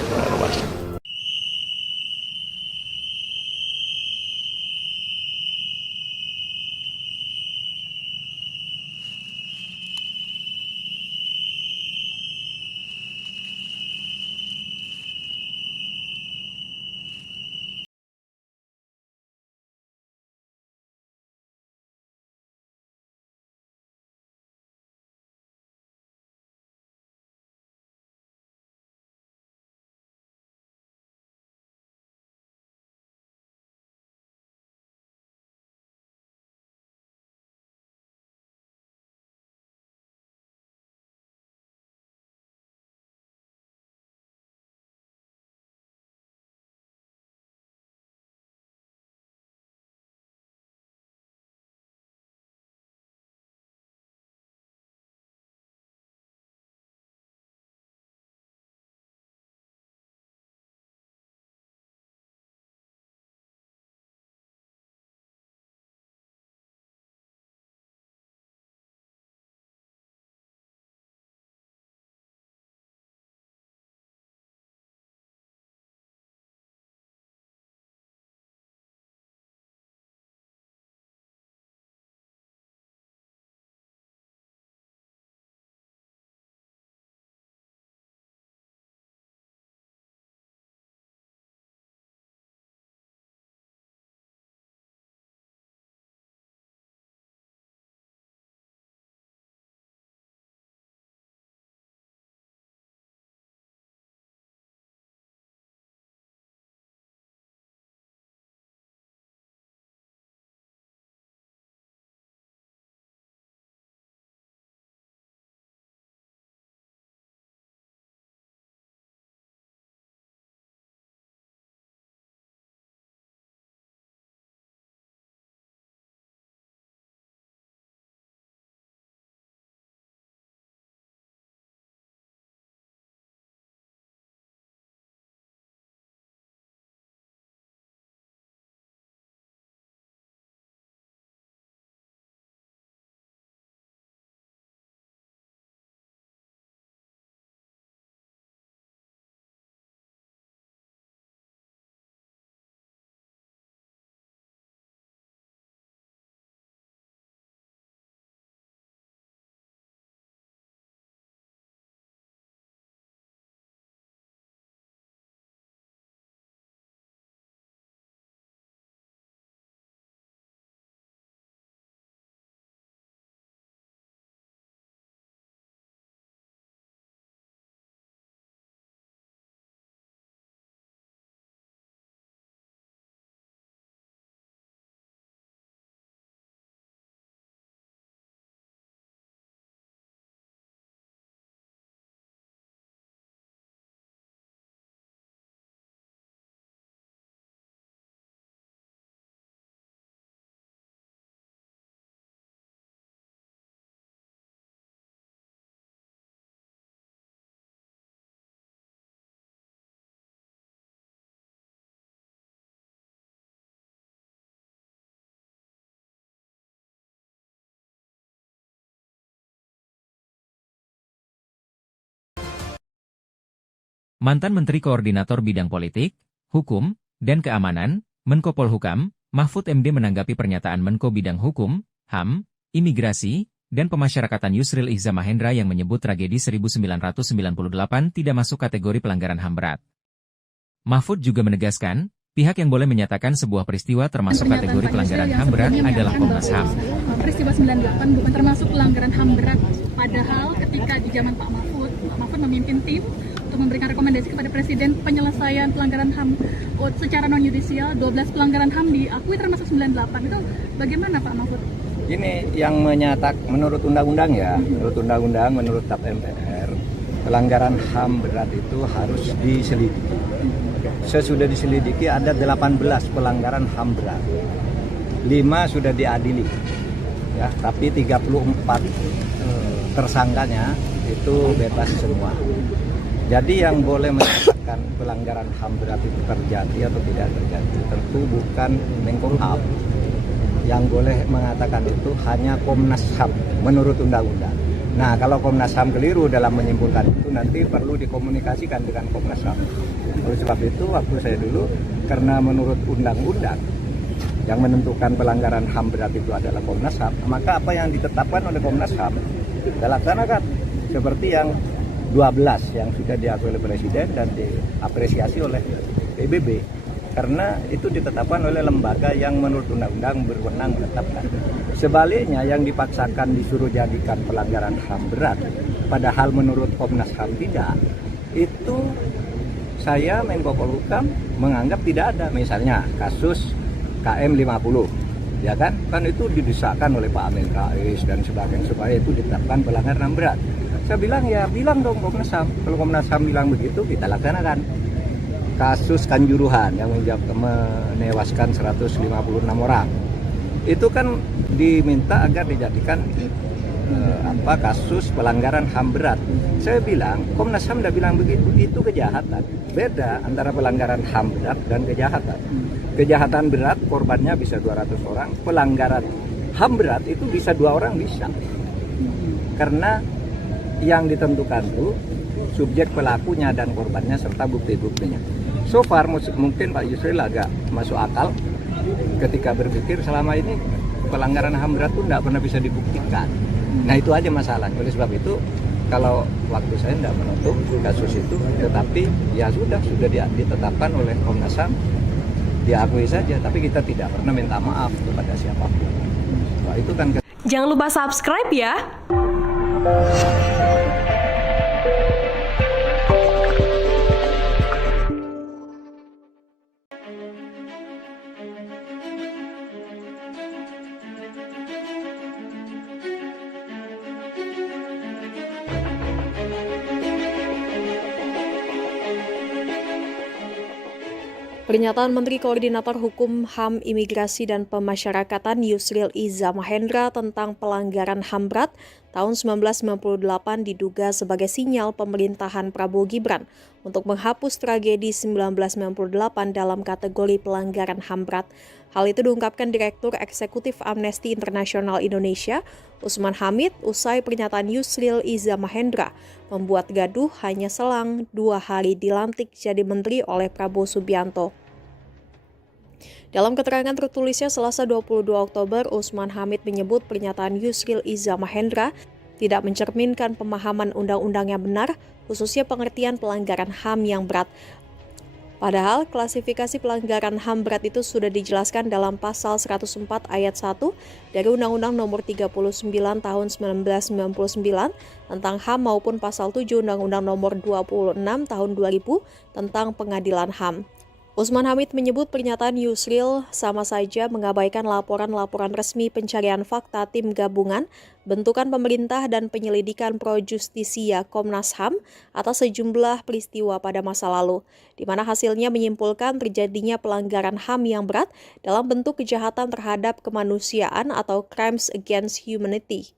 Mantan Menteri Koordinator Bidang Politik, Hukum, dan Keamanan, Menko Polhukam, Mahfud MD menanggapi pernyataan Menko Bidang Hukum, HAM, Imigrasi, dan Pemasyarakatan Yusril Iza Mahendra yang menyebut tragedi 1998 tidak masuk kategori pelanggaran HAM berat. Mahfud juga menegaskan, pihak yang boleh menyatakan sebuah peristiwa termasuk kategori pelanggaran HAM berat adalah Komnas HAM. Peristiwa 98 bukan termasuk pelanggaran HAM berat, padahal ketika di zaman Pak Mahfud memimpin tim untuk memberikan rekomendasi kepada Presiden penyelesaian pelanggaran HAM secara non-yudisial, 12 pelanggaran HAM diakui termasuk 98. Itu bagaimana Pak Mahfud? Ini yang menurut undang-undang ya, menurut TAP MPR, pelanggaran HAM berat itu harus diselidiki. Sesudah diselidiki ada 18 pelanggaran HAM berat. 5 sudah diadili. Ya, tapi 34 tersangkanya itu bebas semua. Jadi yang boleh menyatakan pelanggaran HAM berat itu terjadi atau tidak terjadi tentu bukan Menkumham. Yang boleh mengatakan itu hanya Komnas HAM menurut undang-undang. Nah, kalau Komnas HAM keliru dalam menyimpulkan itu nanti perlu dikomunikasikan dengan Komnas HAM. Oleh sebab itu waktu saya dulu, karena menurut undang-undang yang menentukan pelanggaran HAM berat itu adalah Komnas HAM, maka apa yang ditetapkan oleh Komnas HAM kita laksanakan seperti yang 12 yang sudah diakui oleh Presiden dan diapresiasi oleh PBB. Karena itu ditetapkan oleh lembaga yang menurut undang-undang berwenang menetapkan. Sebaliknya yang dipaksakan disuruh jadikan pelanggaran HAM berat, padahal menurut Komnas HAM tidak, itu saya Menko Polhukam menganggap tidak ada. Misalnya kasus KM 50, ya kan itu didesakkan oleh Pak Amin Rais dan sebagainya supaya itu ditetapkan pelanggaran HAM berat. Saya bilang ya bilang dong Komnas HAM, kalau Komnas HAM bilang begitu kita laksanakan. Kasus Kanjuruhan yang menewaskan 156 orang itu kan diminta agar dijadikan kasus pelanggaran HAM berat. Saya bilang Komnas HAM sudah bilang begitu, itu kejahatan. Beda antara pelanggaran HAM berat dan kejahatan. Kejahatan berat korbannya bisa 200 orang, pelanggaran HAM berat itu bisa 2 orang bisa. Karena yang ditentukan itu subjek pelakunya dan korbannya serta bukti-buktinya. So far mungkin Pak Yusril agak masuk akal ketika berpikir selama ini pelanggaran HAM berat itu tidak pernah bisa dibuktikan. Nah itu aja masalah. Oleh sebab itu kalau waktu saya tidak menutup kasus itu, tetapi ya sudah ditetapkan oleh Komnas HAM, diakui saja. Tapi kita tidak pernah minta maaf kepada siapapun. Wah, itu kan. Jangan lupa subscribe ya. Pernyataan Menteri Koordinator Hukum, HAM, Imigrasi, dan Pemasyarakatan Yusril Iza Mahendra tentang pelanggaran HAM berat tahun 1998 diduga sebagai sinyal pemerintahan Prabowo Gibran untuk menghapus tragedi 1998 dalam kategori pelanggaran HAM berat. Hal itu diungkapkan Direktur Eksekutif Amnesty International Indonesia, Usman Hamid, usai pernyataan Yusril Iza Mahendra membuat gaduh hanya selang 2 hari dilantik jadi menteri oleh Prabowo Subianto. Dalam keterangan tertulisnya Selasa 22 Oktober, Usman Hamid menyebut pernyataan Yusril Iza Mahendra tidak mencerminkan pemahaman undang-undang yang benar, khususnya pengertian pelanggaran HAM yang berat. Padahal klasifikasi pelanggaran HAM berat itu sudah dijelaskan dalam pasal 104 ayat 1 dari Undang-Undang Nomor 39 Tahun 1999 tentang HAM maupun pasal 7 Undang-Undang Nomor 26 Tahun 2000 tentang Pengadilan HAM. Usman Hamid menyebut pernyataan Yusril sama saja mengabaikan laporan-laporan resmi pencarian fakta tim gabungan, bentukan pemerintah dan penyelidikan pro justisia Komnas HAM atas sejumlah peristiwa pada masa lalu, di mana hasilnya menyimpulkan terjadinya pelanggaran HAM yang berat dalam bentuk kejahatan terhadap kemanusiaan atau crimes against humanity.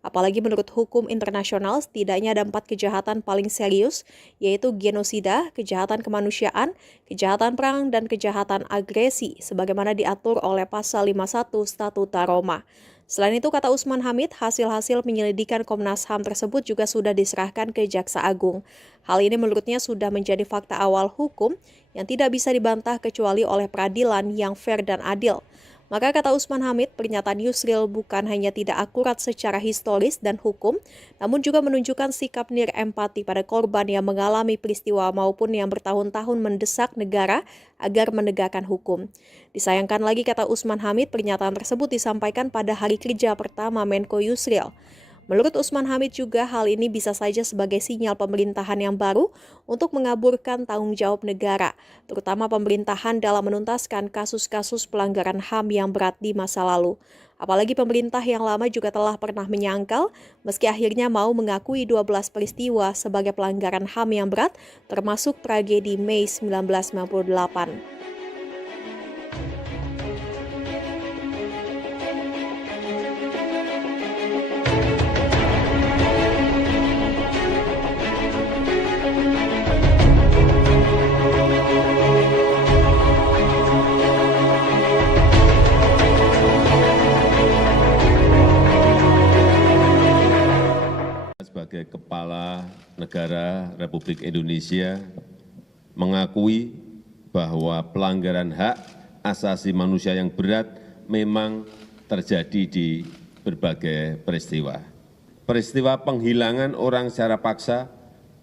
Apalagi menurut hukum internasional, setidaknya ada 4 kejahatan paling serius, yaitu genosida, kejahatan kemanusiaan, kejahatan perang, dan kejahatan agresi, sebagaimana diatur oleh Pasal 51 Statuta Roma. Selain itu, kata Usman Hamid, hasil-hasil penyelidikan Komnas HAM tersebut juga sudah diserahkan ke Jaksa Agung. Hal ini menurutnya sudah menjadi fakta awal hukum yang tidak bisa dibantah kecuali oleh peradilan yang fair dan adil. Maka kata Usman Hamid, pernyataan Yusril bukan hanya tidak akurat secara historis dan hukum, namun juga menunjukkan sikap nirempati pada korban yang mengalami peristiwa maupun yang bertahun-tahun mendesak negara agar menegakkan hukum. Disayangkan lagi, kata Usman Hamid, pernyataan tersebut disampaikan pada hari kerja pertama Menko Yusril. Menurut Usman Hamid juga, hal ini bisa saja sebagai sinyal pemerintahan yang baru untuk mengaburkan tanggung jawab negara, terutama pemerintahan dalam menuntaskan kasus-kasus pelanggaran HAM yang berat di masa lalu. Apalagi pemerintah yang lama juga telah pernah menyangkal, meski akhirnya mau mengakui 12 peristiwa sebagai pelanggaran HAM yang berat, termasuk tragedi Mei 1998. Sebagai Kepala Negara Republik Indonesia mengakui bahwa pelanggaran hak asasi manusia yang berat memang terjadi di berbagai peristiwa. Peristiwa penghilangan orang secara paksa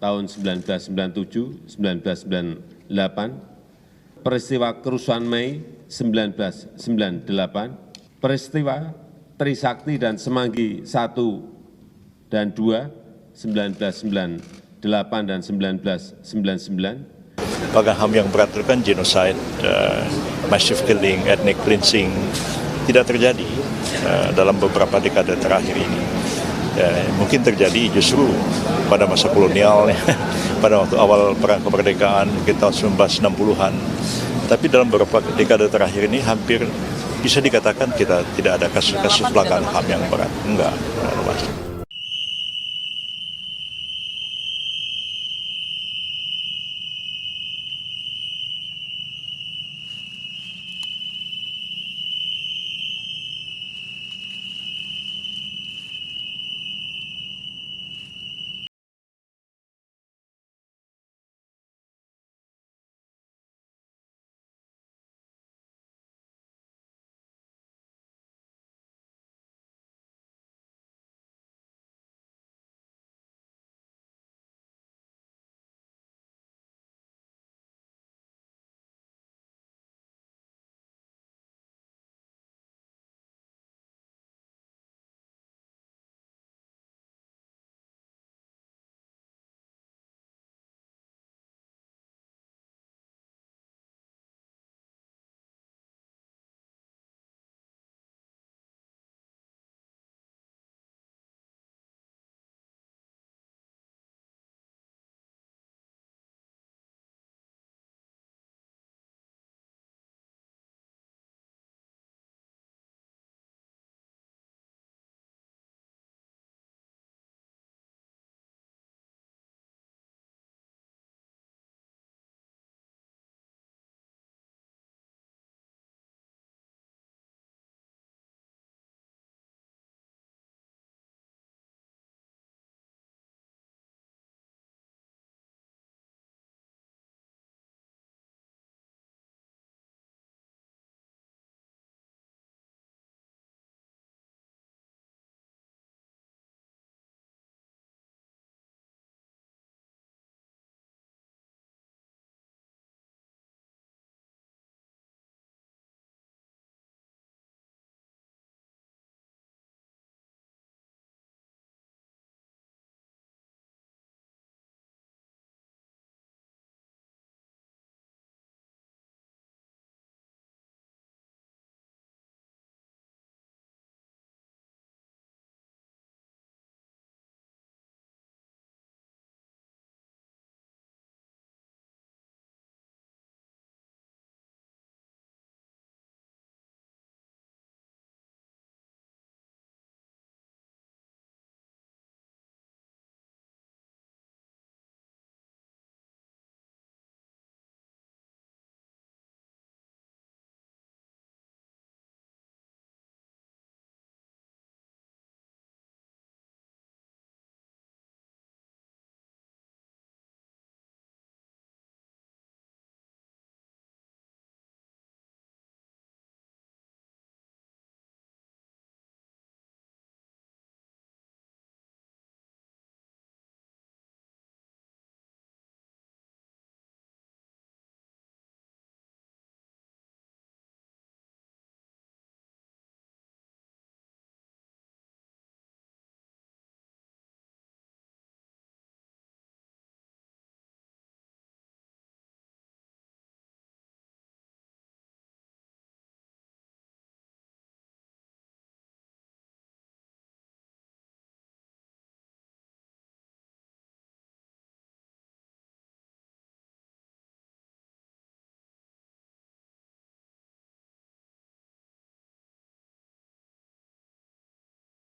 tahun 1997, 1998, peristiwa kerusuhan Mei 1998, peristiwa Trisakti dan Semanggi 1 dan 2, 1998 dan 1999. Pelanggaran HAM yang berat itu kan genocide, massive killing, ethnic cleansing tidak terjadi dalam beberapa dekade terakhir ini. Mungkin terjadi justru pada masa kolonial, pada waktu awal perang kemerdekaan kita 1960-an. Tapi dalam beberapa dekade terakhir ini hampir bisa dikatakan kita tidak ada kasus-kasus pelanggaran HAM yang berat. Enggak.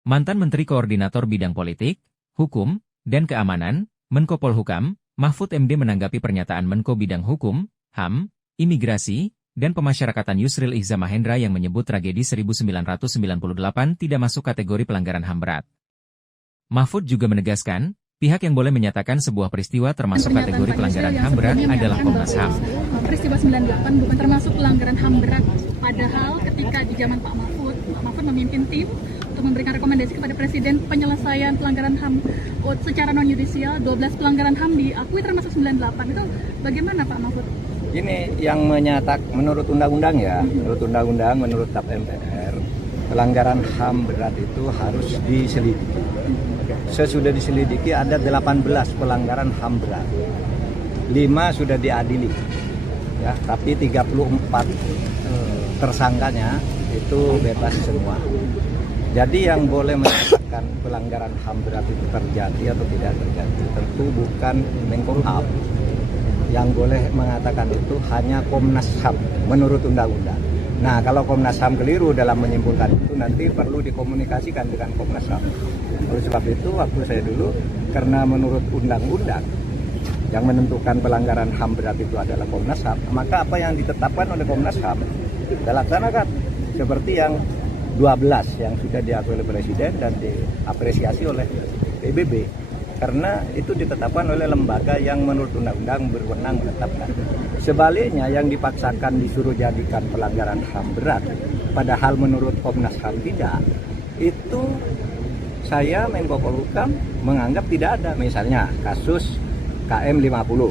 Mantan Menteri Koordinator Bidang Politik, Hukum, dan Keamanan, Menko Polhukam, Mahfud MD menanggapi pernyataan Menko Bidang Hukum, HAM, Imigrasi, dan Pemasyarakatan Yusril Iza Mahendra yang menyebut tragedi 1998 tidak masuk kategori pelanggaran HAM berat. Mahfud juga menegaskan, pihak yang boleh menyatakan sebuah peristiwa termasuk kategori pelanggaran HAM berat adalah Komnas HAM. Peristiwa 98 bukan termasuk pelanggaran HAM berat. Padahal ketika di zaman Pak Mahfud memimpin tim untuk memberikan rekomendasi kepada Presiden penyelesaian pelanggaran HAM secara non-yudisial, 12 pelanggaran HAM diakui termasuk 98. Itu bagaimana Pak Mahfud? Ini yang menurut undang-undang ya, menurut TAP MPR, pelanggaran HAM berat itu harus diselidiki. Sesudah diselidiki ada 18 pelanggaran HAM berat. 5 sudah diadili. Ya, tapi 34 tersangkanya itu bebas semua. Jadi yang boleh menyatakan pelanggaran HAM berat itu terjadi atau tidak terjadi tentu bukan Menkumham. Yang boleh mengatakan itu hanya Komnas HAM menurut undang-undang. Nah, kalau Komnas HAM keliru dalam menyimpulkan itu nanti perlu dikomunikasikan dengan Komnas HAM. Oleh sebab itu waktu saya dulu, karena menurut undang-undang yang menentukan pelanggaran HAM berat itu adalah Komnas HAM, maka apa yang ditetapkan oleh Komnas HAM kita laksanakan seperti yang 12 yang sudah diakui oleh Presiden dan diapresiasi oleh PBB, karena itu ditetapkan oleh lembaga yang menurut undang-undang berwenang menetapkan. Sebaliknya yang dipaksakan disuruh jadikan pelanggaran HAM berat, padahal menurut Komnas HAM tidak, itu saya Menko Polhukam menganggap tidak ada. Misalnya kasus KM 50,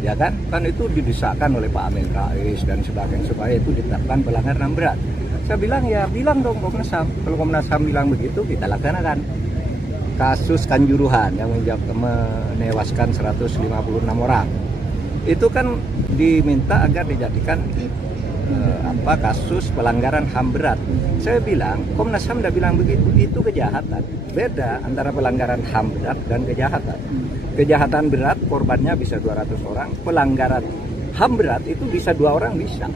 ya kan itu didesakkan oleh Pak Amin Rais dan sebagainya supaya itu ditetapkan pelanggaran HAM berat. Saya bilang ya bilang dong Komnas HAM, kalau Komnas HAM bilang begitu kita laksanakan. Kasus Kanjuruhan yang menewaskan 156 orang, itu kan diminta agar dijadikan kasus pelanggaran HAM berat. Saya bilang Komnas HAM tidak bilang begitu, itu kejahatan. Beda antara pelanggaran HAM berat dan kejahatan. Kejahatan berat korbannya bisa 200 orang, pelanggaran HAM berat itu bisa 2 orang bisa.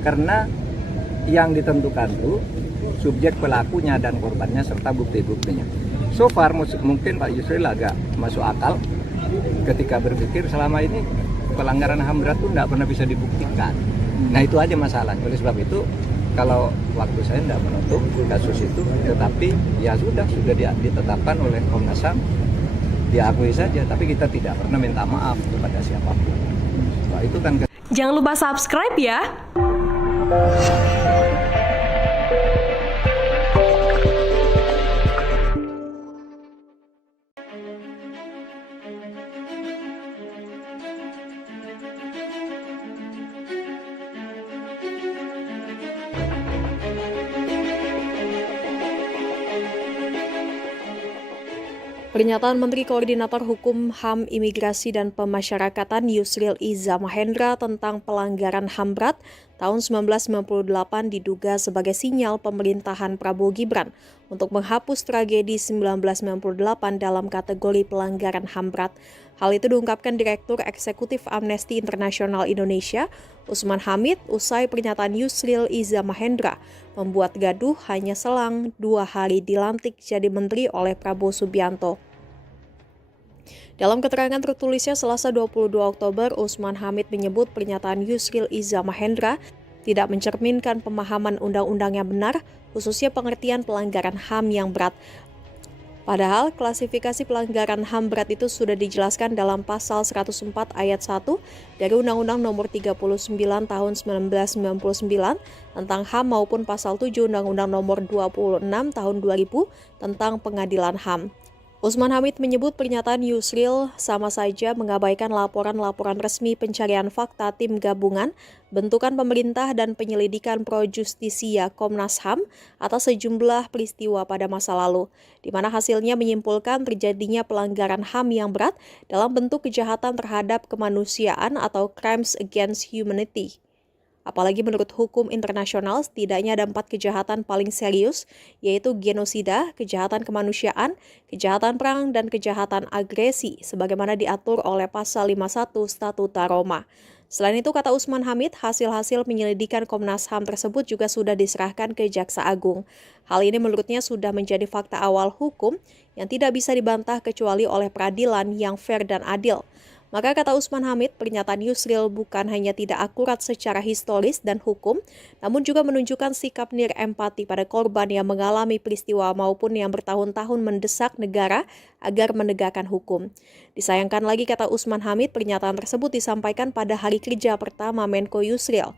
Karena yang ditentukan itu subjek pelakunya dan korbannya serta bukti-buktinya. So far mungkin Pak Yusril agak masuk akal ketika berpikir selama ini pelanggaran HAM berat itu tidak pernah bisa dibuktikan. Nah itu aja masalahnya. Oleh sebab itu kalau waktu saya tidak menutup kasus itu, tetapi ya sudah ditetapkan oleh Komnas HAM, diakui saja, tapi kita tidak pernah minta maaf kepada siapapun. Nah, itu kan. Jangan lupa subscribe ya. Pernyataan Menteri Koordinator Hukum, HAM, Imigrasi, dan Pemasyarakatan Yusril Iza Mahendra tentang pelanggaran HAM berat tahun 1998 diduga sebagai sinyal pemerintahan Prabowo Gibran untuk menghapus tragedi 1998 dalam kategori pelanggaran HAM berat. Hal itu diungkapkan Direktur Eksekutif Amnesty International Indonesia, Usman Hamid, usai pernyataan Yusril Iza Mahendra membuat gaduh hanya selang 2 hari dilantik jadi menteri oleh Prabowo Subianto. Dalam keterangan tertulisnya Selasa 22 Oktober, Usman Hamid menyebut pernyataan Yusril Iza Mahendra tidak mencerminkan pemahaman undang-undang yang benar, khususnya pengertian pelanggaran HAM yang berat. Padahal, klasifikasi pelanggaran HAM berat itu sudah dijelaskan dalam pasal 104 ayat 1 dari Undang-Undang Nomor 39 Tahun 1999 tentang HAM maupun pasal 7 Undang-Undang Nomor 26 Tahun 2000 tentang Pengadilan HAM. Usman Hamid menyebut pernyataan Yusril sama saja mengabaikan laporan-laporan resmi pencarian fakta tim gabungan, bentukan pemerintah dan penyelidikan Pro Justisia Komnas HAM atas sejumlah peristiwa pada masa lalu, di mana hasilnya menyimpulkan terjadinya pelanggaran HAM yang berat dalam bentuk kejahatan terhadap kemanusiaan atau crimes against humanity. Apalagi menurut hukum internasional, setidaknya ada 4 kejahatan paling serius, yaitu genosida, kejahatan kemanusiaan, kejahatan perang, dan kejahatan agresi, sebagaimana diatur oleh Pasal 51 Statuta Roma. Selain itu, kata Usman Hamid, hasil-hasil penyelidikan Komnas HAM tersebut juga sudah diserahkan ke Jaksa Agung. Hal ini menurutnya sudah menjadi fakta awal hukum yang tidak bisa dibantah kecuali oleh peradilan yang fair dan adil. Maka kata Usman Hamid, pernyataan Yusril bukan hanya tidak akurat secara historis dan hukum, namun juga menunjukkan sikap nirempati pada korban yang mengalami peristiwa maupun yang bertahun-tahun mendesak negara agar menegakkan hukum. Disayangkan lagi, kata Usman Hamid, pernyataan tersebut disampaikan pada hari kerja pertama Menko Yusril.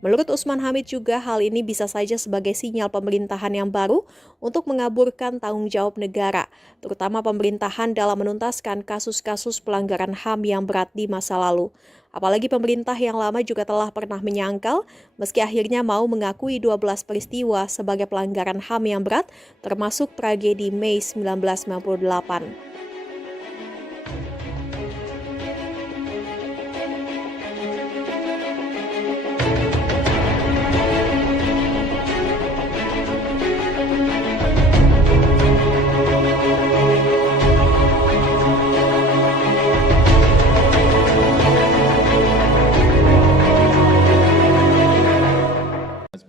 Menurut Usman Hamid juga, hal ini bisa saja sebagai sinyal pemerintahan yang baru untuk mengaburkan tanggung jawab negara, terutama pemerintahan dalam menuntaskan kasus-kasus pelanggaran HAM yang berat di masa lalu. Apalagi pemerintah yang lama juga telah pernah menyangkal, meski akhirnya mau mengakui 12 peristiwa sebagai pelanggaran HAM yang berat, termasuk tragedi Mei 1998.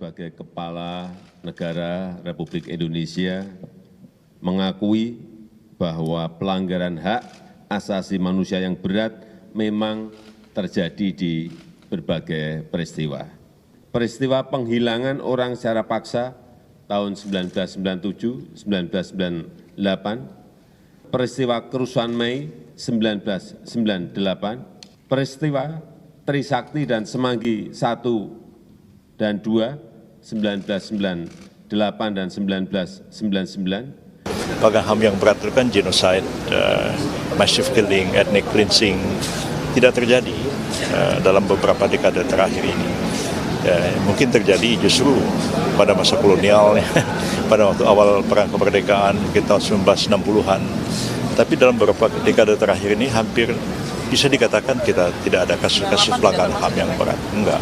Sebagai Kepala Negara Republik Indonesia mengakui bahwa pelanggaran hak asasi manusia yang berat memang terjadi di berbagai peristiwa. Peristiwa penghilangan orang secara paksa tahun 1997, 1998, peristiwa kerusuhan Mei 1998, peristiwa Trisakti dan Semanggi 1 dan 2, 1998 dan 1999. Pelanggaran HAM yang berat itu kan genocide, massive killing, ethnic cleansing tidak terjadi dalam beberapa dekade terakhir ini. Mungkin terjadi justru pada masa kolonial, pada waktu awal perang kemerdekaan kita tahun 1960-an. Tapi dalam beberapa dekade terakhir ini hampir bisa dikatakan kita tidak ada kasus-kasus pelanggaran HAM yang berat. Enggak.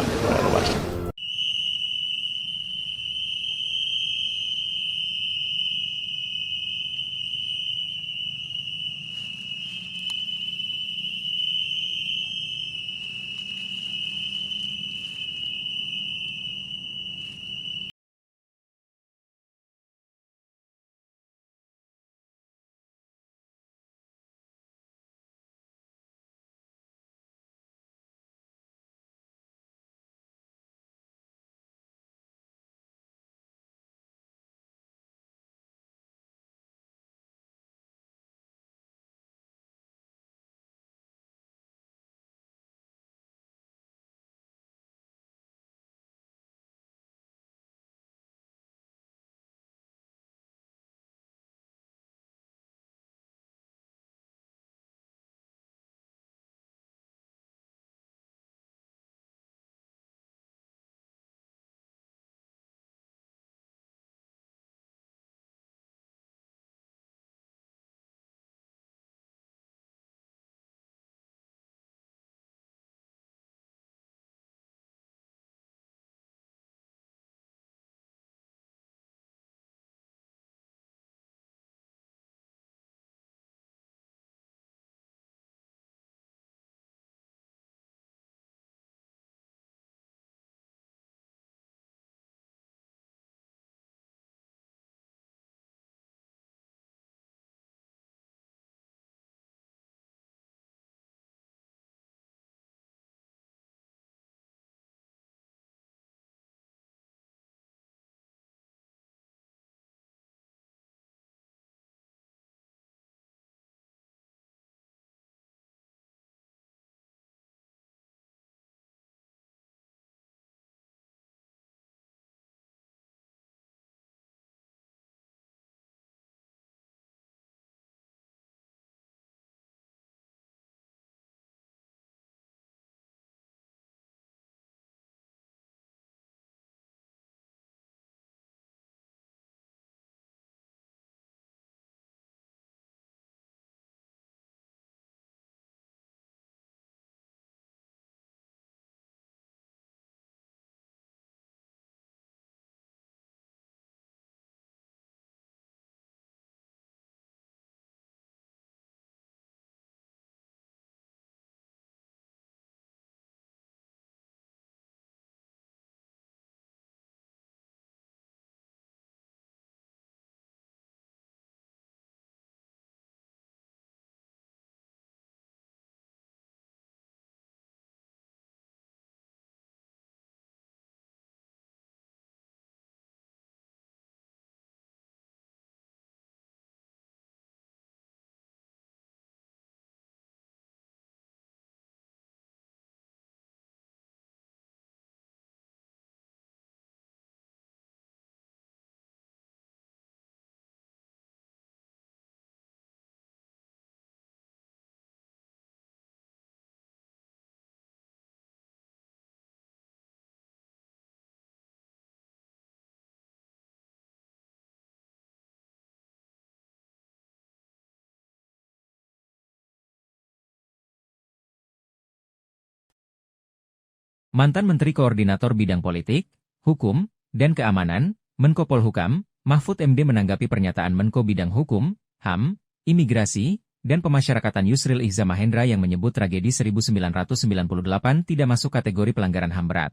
Mantan Menteri Koordinator Bidang Politik, Hukum, dan Keamanan, Menko Polhukam, Mahfud MD menanggapi pernyataan Menko Bidang Hukum, HAM, Imigrasi, dan Pemasyarakatan Yusril Iza Mahendra yang menyebut tragedi 1998 tidak masuk kategori pelanggaran HAM berat.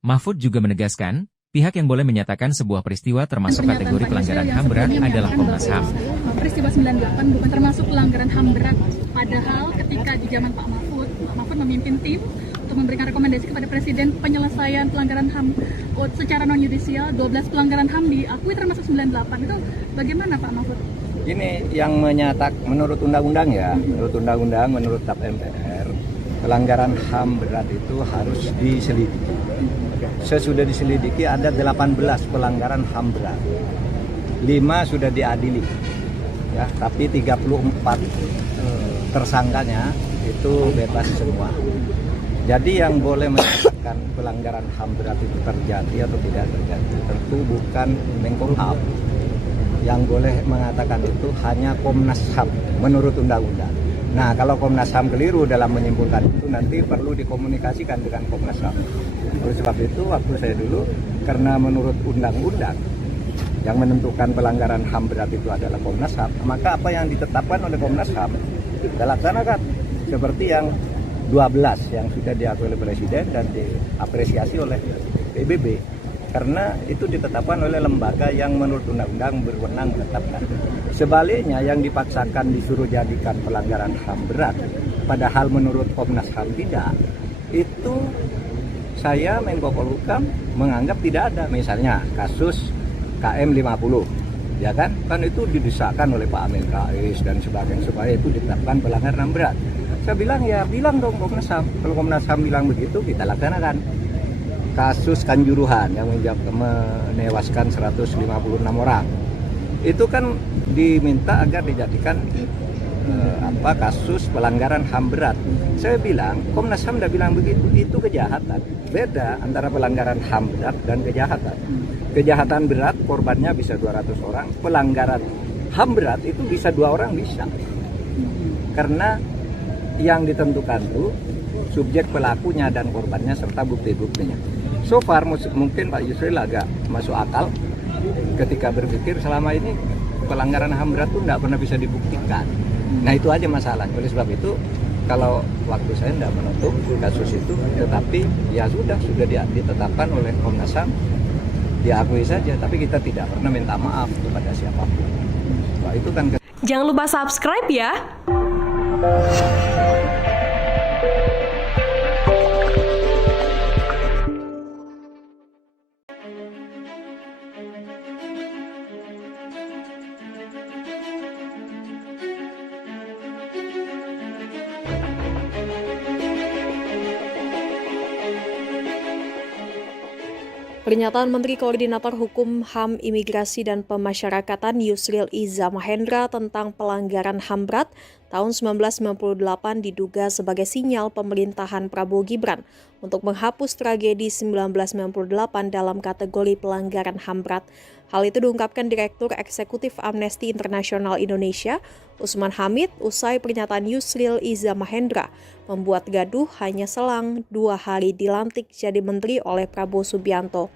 Mahfud juga menegaskan, pihak yang boleh menyatakan sebuah peristiwa termasuk kategori pelanggaran HAM berat adalah Komnas HAM. Peristiwa 98 bukan termasuk pelanggaran HAM berat, padahal ketika di zaman Pak Mahfud memimpin tim untuk memberikan rekomendasi kepada Presiden penyelesaian pelanggaran HAM secara non-yudisial, 12 pelanggaran HAM diakui termasuk 98. Itu bagaimana Pak Mahfud? Ini yang menurut undang-undang ya, menurut TAP MPR, pelanggaran HAM berat itu harus diselidiki. Sesudah diselidiki ada 18 pelanggaran HAM berat. 5 sudah diadili. Ya, tapi 34 tersangkanya itu bebas semua. Jadi yang boleh menyatakan pelanggaran HAM berat itu terjadi atau tidak terjadi tentu bukan Menkumham. Yang boleh mengatakan itu hanya Komnas HAM menurut undang-undang. Nah, kalau Komnas HAM keliru dalam menyimpulkan itu nanti perlu dikomunikasikan dengan Komnas HAM. Oleh sebab itu waktu saya dulu, karena menurut undang-undang yang menentukan pelanggaran HAM berat itu adalah Komnas HAM, maka apa yang ditetapkan oleh Komnas HAM dilaksanakan seperti yang 12 yang sudah diakui oleh Presiden dan diapresiasi oleh PBB. Karena itu ditetapkan oleh lembaga yang menurut undang-undang berwenang menetapkan. Sebaliknya yang dipaksakan disuruh jadikan pelanggaran HAM berat, padahal menurut Komnas HAM tidak, itu saya Menko Polhukam menganggap tidak ada. Misalnya kasus KM 50, ya kan itu didesakkan oleh Pak Amin Rais dan sebagainya supaya itu ditetapkan pelanggaran HAM berat. Saya bilang ya bilang dong Komnas HAM, kalau Komnas HAM bilang begitu kita laksanakan. Kasus Kanjuruhan yang menewaskan 156 orang, itu kan diminta agar dijadikan kasus pelanggaran HAM berat. Saya bilang Komnas HAM tidak bilang begitu, itu kejahatan. Beda antara pelanggaran HAM berat dan kejahatan. Kejahatan berat korbannya bisa 200 orang, pelanggaran HAM berat itu bisa 2 orang bisa. Karena yang ditentukan itu subjek pelakunya dan korbannya serta bukti-buktinya. So far mungkin Pak Yusril agak masuk akal ketika berpikir selama ini pelanggaran HAM berat itu tidak pernah bisa dibuktikan. Nah itu aja masalah. Oleh sebab itu kalau waktu saya tidak menutup kasus itu, tetapi ya sudah ditetapkan oleh Komnas HAM, diakui saja. Tapi kita tidak pernah minta maaf kepada siapapun. Nah, itu kan. Jangan lupa subscribe ya. Pernyataan Menteri Koordinator Hukum, HAM, Imigrasi, dan Pemasyarakatan Yusril Iza Mahendra tentang pelanggaran HAM berat tahun 1998 diduga sebagai sinyal pemerintahan Prabowo Gibran untuk menghapus tragedi 1998 dalam kategori pelanggaran HAM berat. Hal itu diungkapkan Direktur Eksekutif Amnesty International Indonesia, Usman Hamid, usai pernyataan Yusril Iza Mahendra membuat gaduh hanya selang 2 hari dilantik jadi menteri oleh Prabowo Subianto.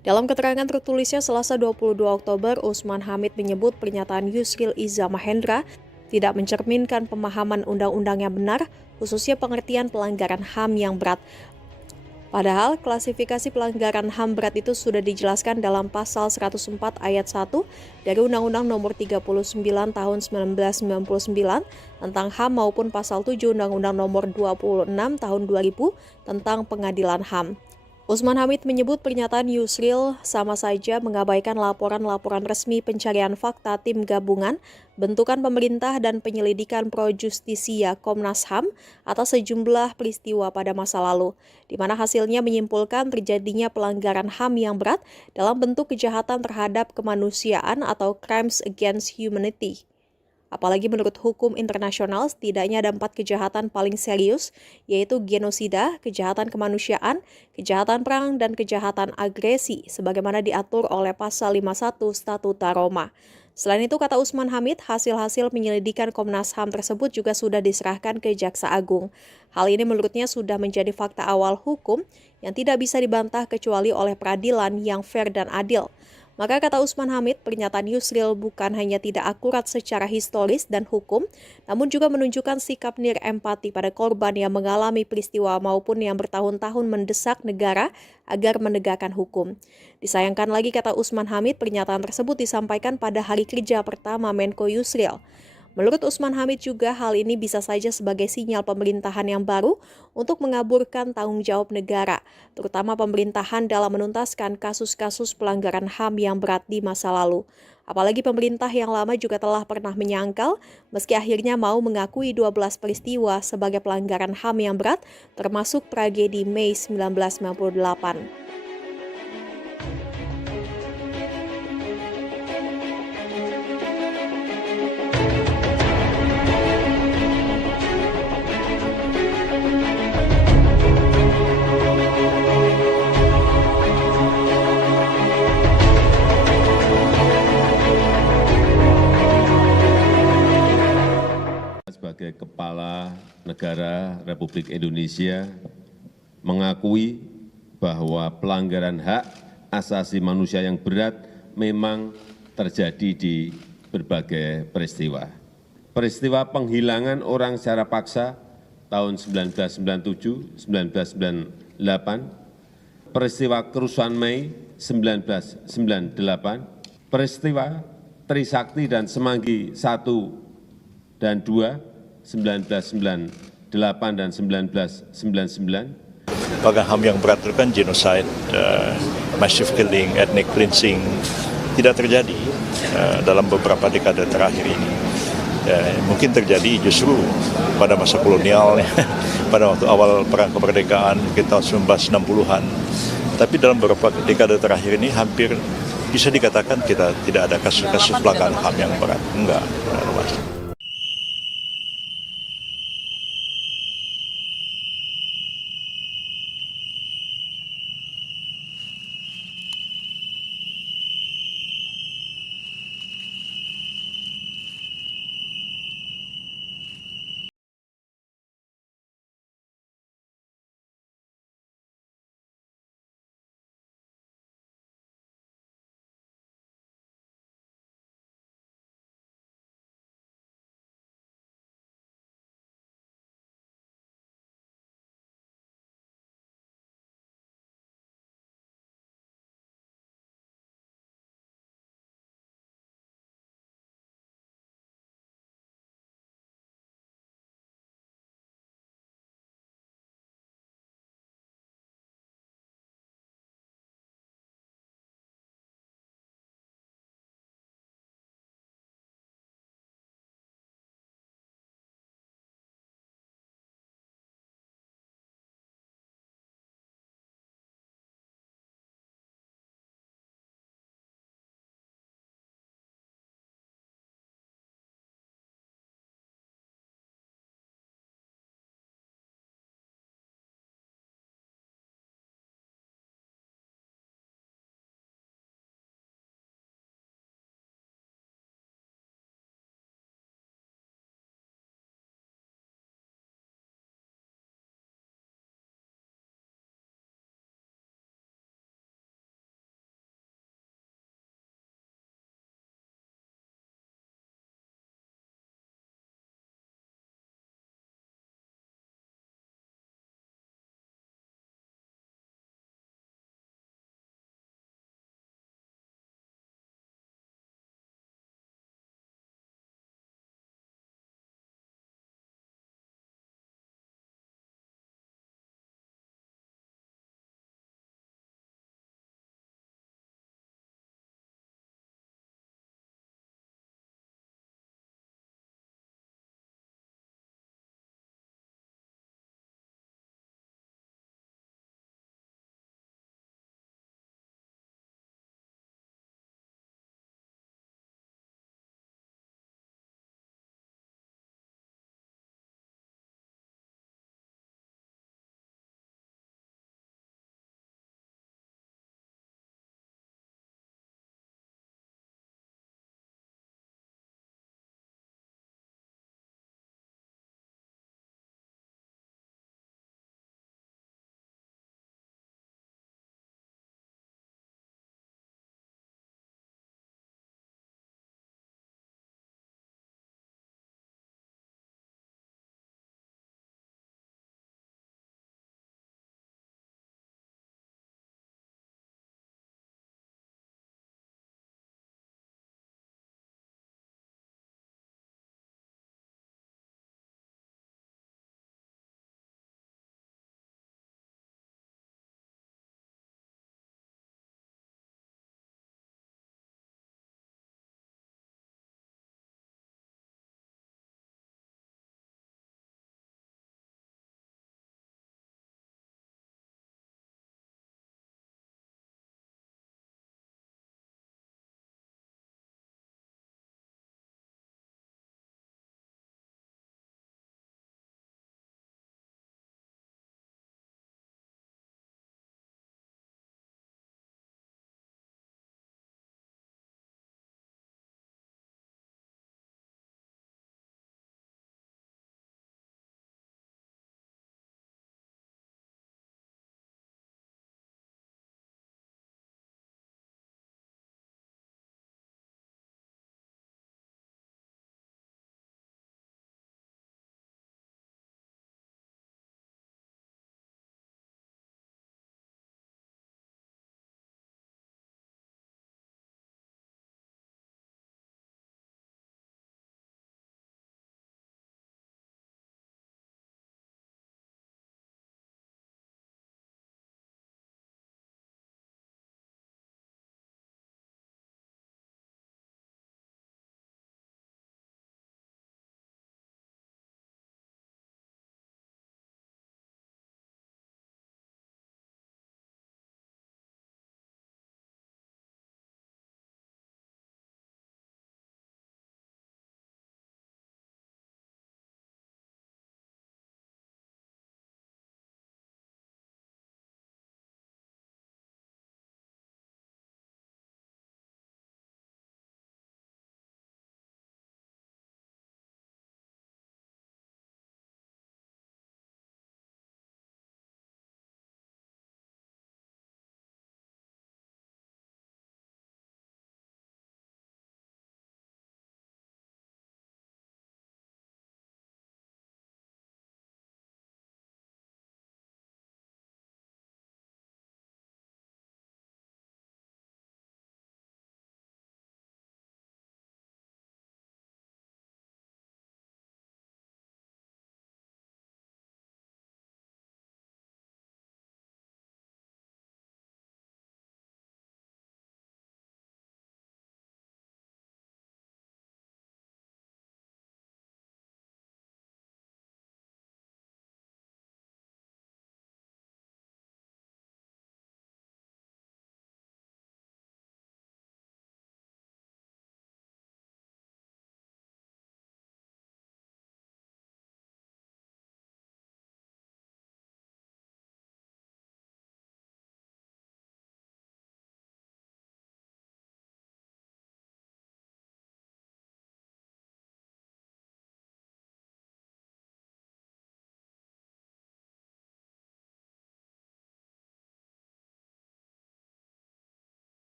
Dalam keterangan tertulisnya Selasa 22 Oktober, Usman Hamid menyebut pernyataan Yusril Iza Mahendra tidak mencerminkan pemahaman undang-undang yang benar, khususnya pengertian pelanggaran HAM yang berat. Padahal klasifikasi pelanggaran HAM berat itu sudah dijelaskan dalam pasal 104 ayat 1 dari Undang-Undang Nomor 39 Tahun 1999 tentang HAM maupun pasal 7 Undang-Undang Nomor 26 Tahun 2000 tentang Pengadilan HAM. Usman Hamid menyebut pernyataan Yusril sama saja mengabaikan laporan-laporan resmi pencarian fakta tim gabungan, bentukan pemerintah dan penyelidikan pro justisia Komnas HAM atas sejumlah peristiwa pada masa lalu, di mana hasilnya menyimpulkan terjadinya pelanggaran HAM yang berat dalam bentuk kejahatan terhadap kemanusiaan atau crimes against humanity. Apalagi menurut hukum internasional, setidaknya ada 4 kejahatan paling serius, yaitu genosida, kejahatan kemanusiaan, kejahatan perang, dan kejahatan agresi, sebagaimana diatur oleh Pasal 51 Statuta Roma. Selain itu, kata Usman Hamid, hasil-hasil penyelidikan Komnas HAM tersebut juga sudah diserahkan ke Jaksa Agung. Hal ini menurutnya sudah menjadi fakta awal hukum yang tidak bisa dibantah kecuali oleh peradilan yang fair dan adil. Maka kata Usman Hamid, pernyataan Yusril bukan hanya tidak akurat secara historis dan hukum, namun juga menunjukkan sikap nirempati pada korban yang mengalami peristiwa maupun yang bertahun-tahun mendesak negara agar menegakkan hukum. Disayangkan lagi, kata Usman Hamid, pernyataan tersebut disampaikan pada hari kerja pertama Menko Yusril. Menurut Usman Hamid juga hal ini bisa saja sebagai sinyal pemerintahan yang baru untuk mengaburkan tanggung jawab negara, terutama pemerintahan dalam menuntaskan kasus-kasus pelanggaran HAM yang berat di masa lalu. Apalagi pemerintah yang lama juga telah pernah menyangkal, meski akhirnya mau mengakui 12 peristiwa sebagai pelanggaran HAM yang berat, termasuk tragedi Mei 1998. Sebagai Kepala Negara Republik Indonesia mengakui bahwa pelanggaran hak asasi manusia yang berat memang terjadi di berbagai peristiwa. Peristiwa penghilangan orang secara paksa tahun 1997, 1998, peristiwa kerusuhan Mei 1998, peristiwa Trisakti dan Semanggi 1 dan 2, 1998 dan 1999. Pelanggaran HAM yang berat itu kan genocide, massive killing, ethnic cleansing, tidak terjadi dalam beberapa dekade terakhir ini. Mungkin terjadi justru pada masa kolonial, pada waktu awal perang kemerdekaan kita 1960-an. Tapi dalam beberapa dekade terakhir ini hampir bisa dikatakan kita tidak ada kasus-kasus pelanggaran HAM yang berat. Enggak.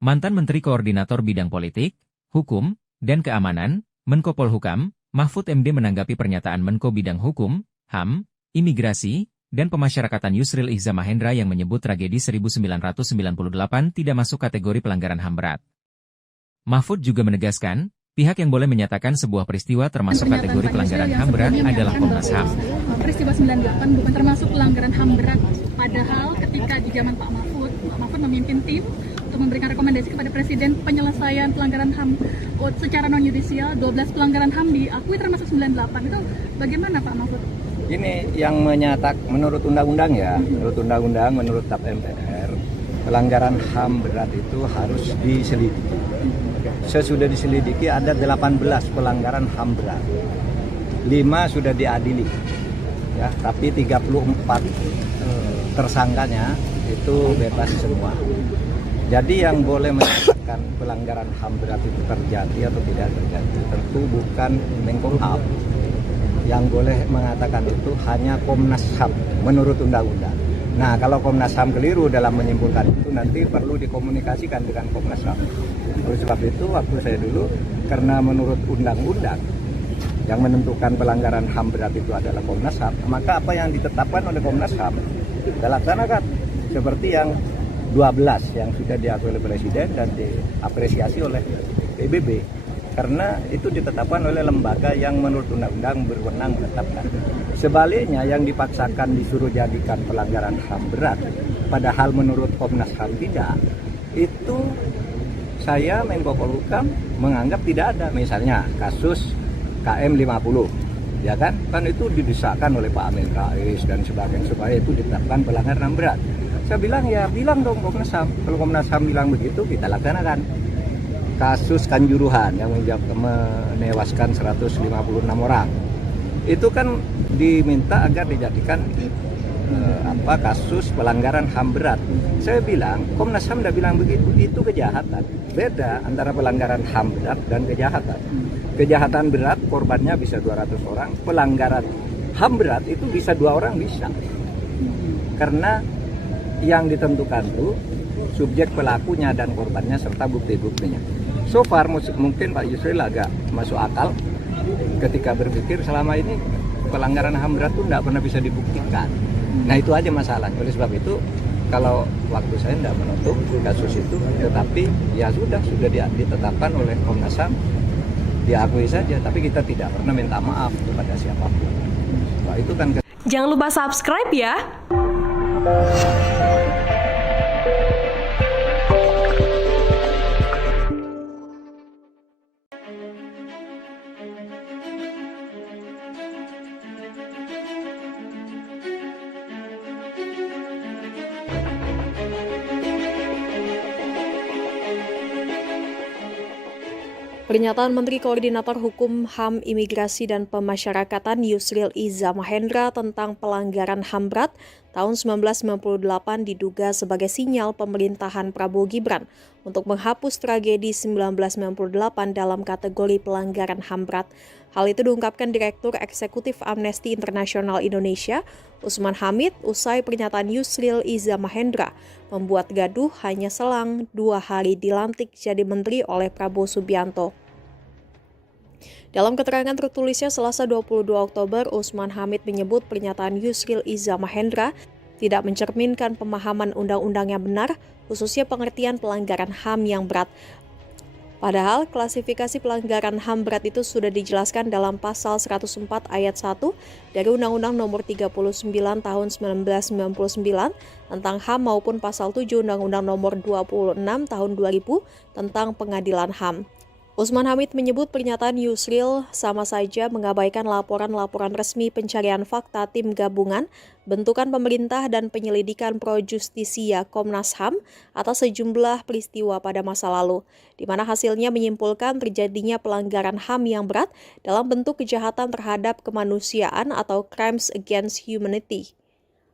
Mantan Menteri Koordinator Bidang Politik, Hukum, dan Keamanan, Menko Polhukam, Mahfud MD menanggapi pernyataan Menko Bidang Hukum, HAM, Imigrasi, dan Pemasyarakatan Yusril Iza Mahendra yang menyebut tragedi 1998 tidak masuk kategori pelanggaran HAM berat. Mahfud juga menegaskan, pihak yang boleh menyatakan sebuah peristiwa termasuk kategori pelanggaran HAM berat adalah Komnas HAM. Peristiwa 98 bukan termasuk pelanggaran HAM berat, padahal ketika di zaman Pak Mahfud memimpin tim untuk memberikan rekomendasi kepada Presiden penyelesaian pelanggaran HAM secara non-yudisial, 12 pelanggaran HAM diakui termasuk 98. Itu bagaimana Pak Mahfud? Ini yang menurut undang-undang ya, menurut TAP MPR, pelanggaran HAM berat itu harus diselidiki. Sesudah diselidiki ada 18 pelanggaran HAM berat. 5 sudah diadili. Ya, tapi 34 tersangkanya itu bebas semua. Jadi yang boleh menyatakan pelanggaran HAM berat itu terjadi atau tidak terjadi tentu bukan Menkumham. Yang boleh mengatakan itu hanya Komnas HAM menurut undang-undang. Nah, kalau Komnas HAM keliru dalam menyimpulkan itu nanti perlu dikomunikasikan dengan Komnas HAM. Oleh sebab itu waktu saya dulu, karena menurut undang-undang yang menentukan pelanggaran HAM berat itu adalah Komnas HAM, maka apa yang ditetapkan oleh Komnas HAM dilaksanakan seperti yang 12 yang sudah diakui oleh Presiden dan diapresiasi oleh PBB, karena itu ditetapkan oleh lembaga yang menurut undang-undang berwenang menetapkan. Sebaliknya yang dipaksakan disuruh jadikan pelanggaran HAM berat, padahal menurut Komnas HAM tidak, itu saya Menko Polhukam menganggap tidak ada. Misalnya kasus KM 50, ya kan itu didesakkan oleh Pak Amin Rais dan sebagainya supaya itu ditetapkan pelanggaran HAM berat. Saya bilang ya bilang dong Komnas HAM, kalau Komnas HAM bilang begitu kita laksanakan. Kasus Kanjuruhan yang menewaskan 156 orang, itu kan diminta agar dijadikan kasus pelanggaran HAM berat. Saya bilang Komnas HAM tidak bilang begitu, itu kejahatan. Beda antara pelanggaran HAM berat dan kejahatan. Kejahatan berat korbannya bisa 200 orang, pelanggaran HAM berat itu bisa 2 orang bisa. Karena yang ditentukan itu subjek pelakunya dan korbannya serta bukti-buktinya. So far mungkin Pak Yusril agak masuk akal ketika berpikir selama ini pelanggaran HAM berat itu tidak pernah bisa dibuktikan. Nah itu aja masalahnya. Oleh sebab itu kalau waktu saya tidak menutup kasus itu, tetapi ya sudah ditetapkan oleh Komnas HAM, diakui saja, tapi kita tidak pernah minta maaf kepada siapapun. Nah, itu kan. Jangan lupa subscribe ya. Pernyataan Menteri Koordinator Hukum, HAM, Imigrasi, dan Pemasyarakatan Yusril Iza Mahendra tentang pelanggaran HAM berat tahun 1998 diduga sebagai sinyal pemerintahan Prabowo Gibran untuk menghapus tragedi 1998 dalam kategori pelanggaran HAM berat. Hal itu diungkapkan Direktur Eksekutif Amnesty International Indonesia, Usman Hamid, usai pernyataan Yusril Iza Mahendra membuat gaduh hanya selang 2 hari dilantik jadi menteri oleh Prabowo Subianto. Dalam keterangan tertulisnya Selasa 22 Oktober, Usman Hamid menyebut pernyataan Yusril Iza Mahendra tidak mencerminkan pemahaman undang-undang yang benar, khususnya pengertian pelanggaran HAM yang berat. Padahal klasifikasi pelanggaran HAM berat itu sudah dijelaskan dalam pasal 104 ayat 1 dari Undang-Undang Nomor 39 Tahun 1999 tentang HAM maupun pasal 7 Undang-Undang Nomor 26 Tahun 2000 tentang Pengadilan HAM. Usman Hamid menyebut pernyataan Yusril sama saja mengabaikan laporan-laporan resmi pencarian fakta tim gabungan, bentukan pemerintah dan penyelidikan pro justisia Komnas HAM atas sejumlah peristiwa pada masa lalu, di mana hasilnya menyimpulkan terjadinya pelanggaran HAM yang berat dalam bentuk kejahatan terhadap kemanusiaan atau crimes against humanity.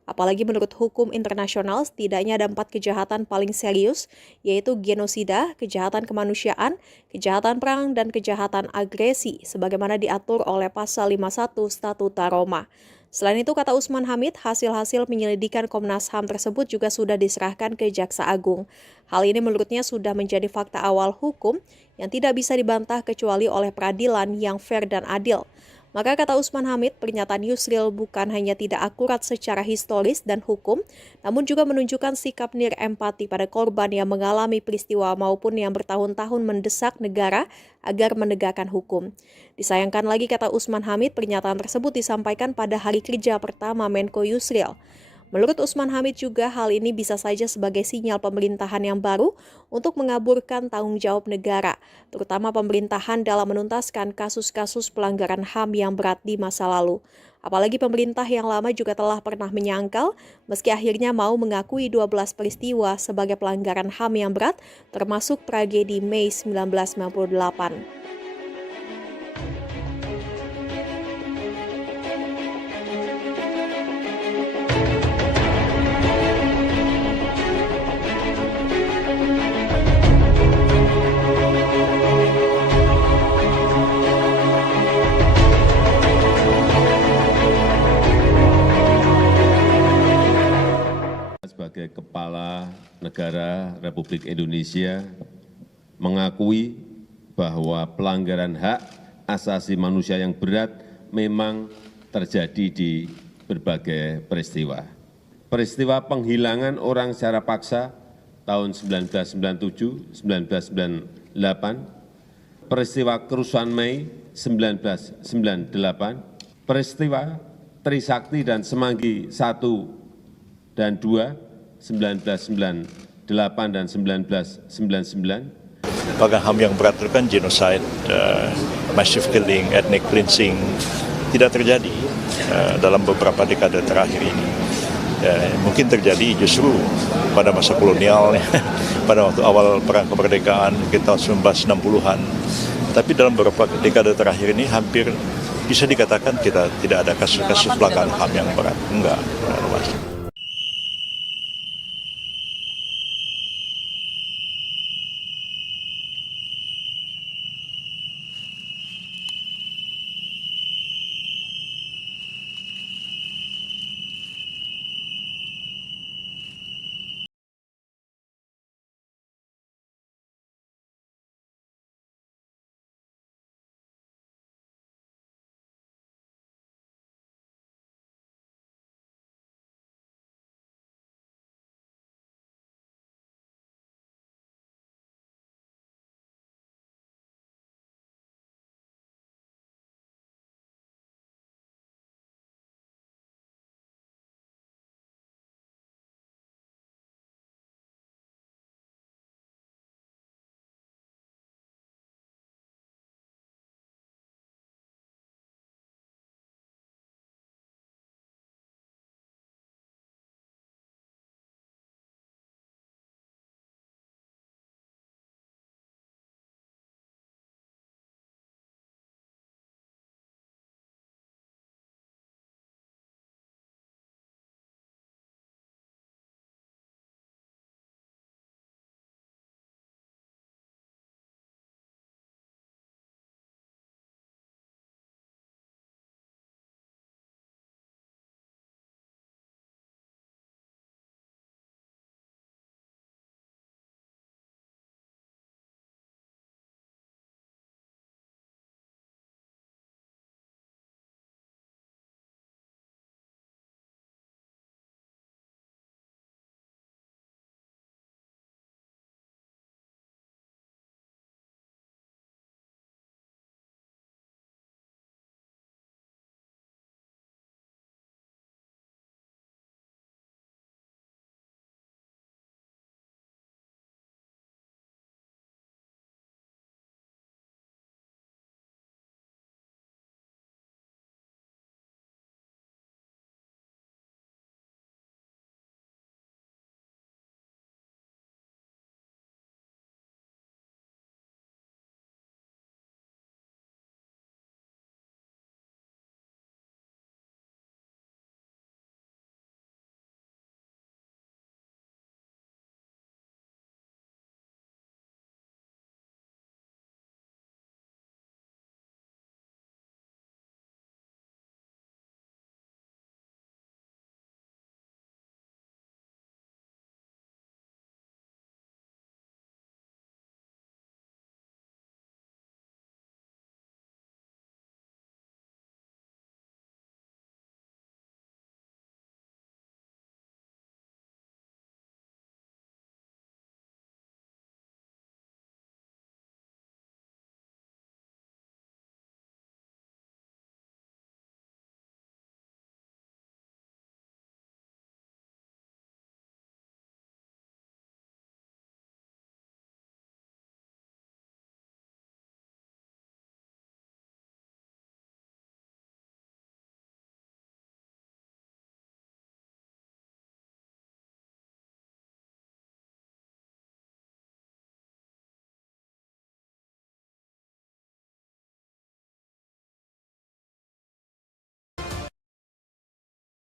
Apalagi menurut hukum internasional, setidaknya ada 4 kejahatan paling serius, yaitu genosida, kejahatan kemanusiaan, kejahatan perang, dan kejahatan agresi, sebagaimana diatur oleh Pasal 51 Statuta Roma. Selain itu, kata Usman Hamid, hasil-hasil penyelidikan Komnas HAM tersebut juga sudah diserahkan ke Jaksa Agung. Hal ini menurutnya sudah menjadi fakta awal hukum yang tidak bisa dibantah kecuali oleh peradilan yang fair dan adil. Maka kata Usman Hamid, pernyataan Yusril bukan hanya tidak akurat secara historis dan hukum, namun juga menunjukkan sikap nirempati pada korban yang mengalami peristiwa maupun yang bertahun-tahun mendesak negara agar menegakkan hukum. Disayangkan lagi, kata Usman Hamid, pernyataan tersebut disampaikan pada hari kerja pertama Menko Yusril. Menurut Usman Hamid juga hal ini bisa saja sebagai sinyal pemerintahan yang baru untuk mengaburkan tanggung jawab negara, terutama pemerintahan dalam menuntaskan kasus-kasus pelanggaran HAM yang berat di masa lalu. Apalagi pemerintah yang lama juga telah pernah menyangkal, meski akhirnya mau mengakui 12 peristiwa sebagai pelanggaran HAM yang berat, termasuk tragedi Mei 1998. Sebagai Kepala Negara Republik Indonesia mengakui bahwa pelanggaran hak asasi manusia yang berat memang terjadi di berbagai peristiwa. Peristiwa penghilangan orang secara paksa tahun 1997, 1998, peristiwa kerusuhan Mei 1998, peristiwa Trisakti dan Semanggi 1 dan 2, 1998 dan 1999. Pelanggaran HAM yang berat itu kan genocide, massive killing, ethnic cleansing, tidak terjadi dalam beberapa dekade terakhir ini. Mungkin terjadi justru pada masa kolonial, pada waktu awal perang kemerdekaan, mungkin tahun 1960-an. Tapi dalam beberapa dekade terakhir ini hampir bisa dikatakan kita tidak ada kasus-kasus pelanggaran HAM yang berat. Enggak.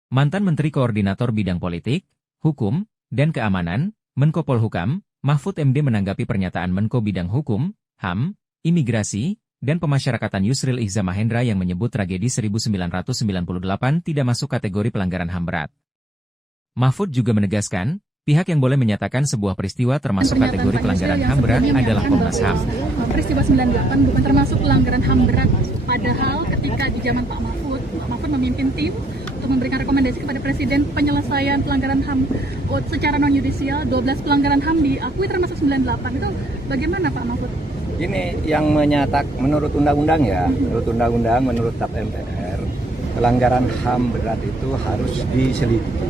Mantan Menteri Koordinator Bidang Politik, Hukum, dan Keamanan, Menko Polhukam, Mahfud MD menanggapi pernyataan Menko Bidang Hukum, HAM, Imigrasi, dan Pemasyarakatan Yusril Iza Mahendra yang menyebut tragedi 1998 tidak masuk kategori pelanggaran HAM berat. Mahfud juga menegaskan, pihak yang boleh menyatakan sebuah peristiwa termasuk kategori pelanggaran HAM berat adalah Komnas HAM. Peristiwa 98 bukan termasuk pelanggaran HAM berat, padahal ketika di zaman Pak Mahfud memimpin tim untuk memberikan rekomendasi kepada Presiden penyelesaian pelanggaran HAM secara non-yudisial, 12 pelanggaran HAM diakui termasuk 98. Itu bagaimana Pak Mahfud? Ini yang menurut undang-undang ya, menurut TAP MPR, pelanggaran HAM berat itu harus diselidiki.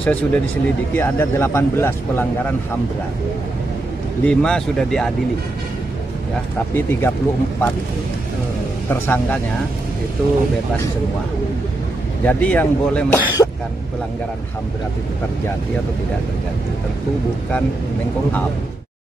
Sesudah diselidiki ada 18 pelanggaran HAM berat. 5 sudah diadili. Ya, tapi 34 tersangkanya itu bebas semua. Jadi yang boleh menyatakan pelanggaran HAM berat itu terjadi atau tidak terjadi tentu bukan Menkumham,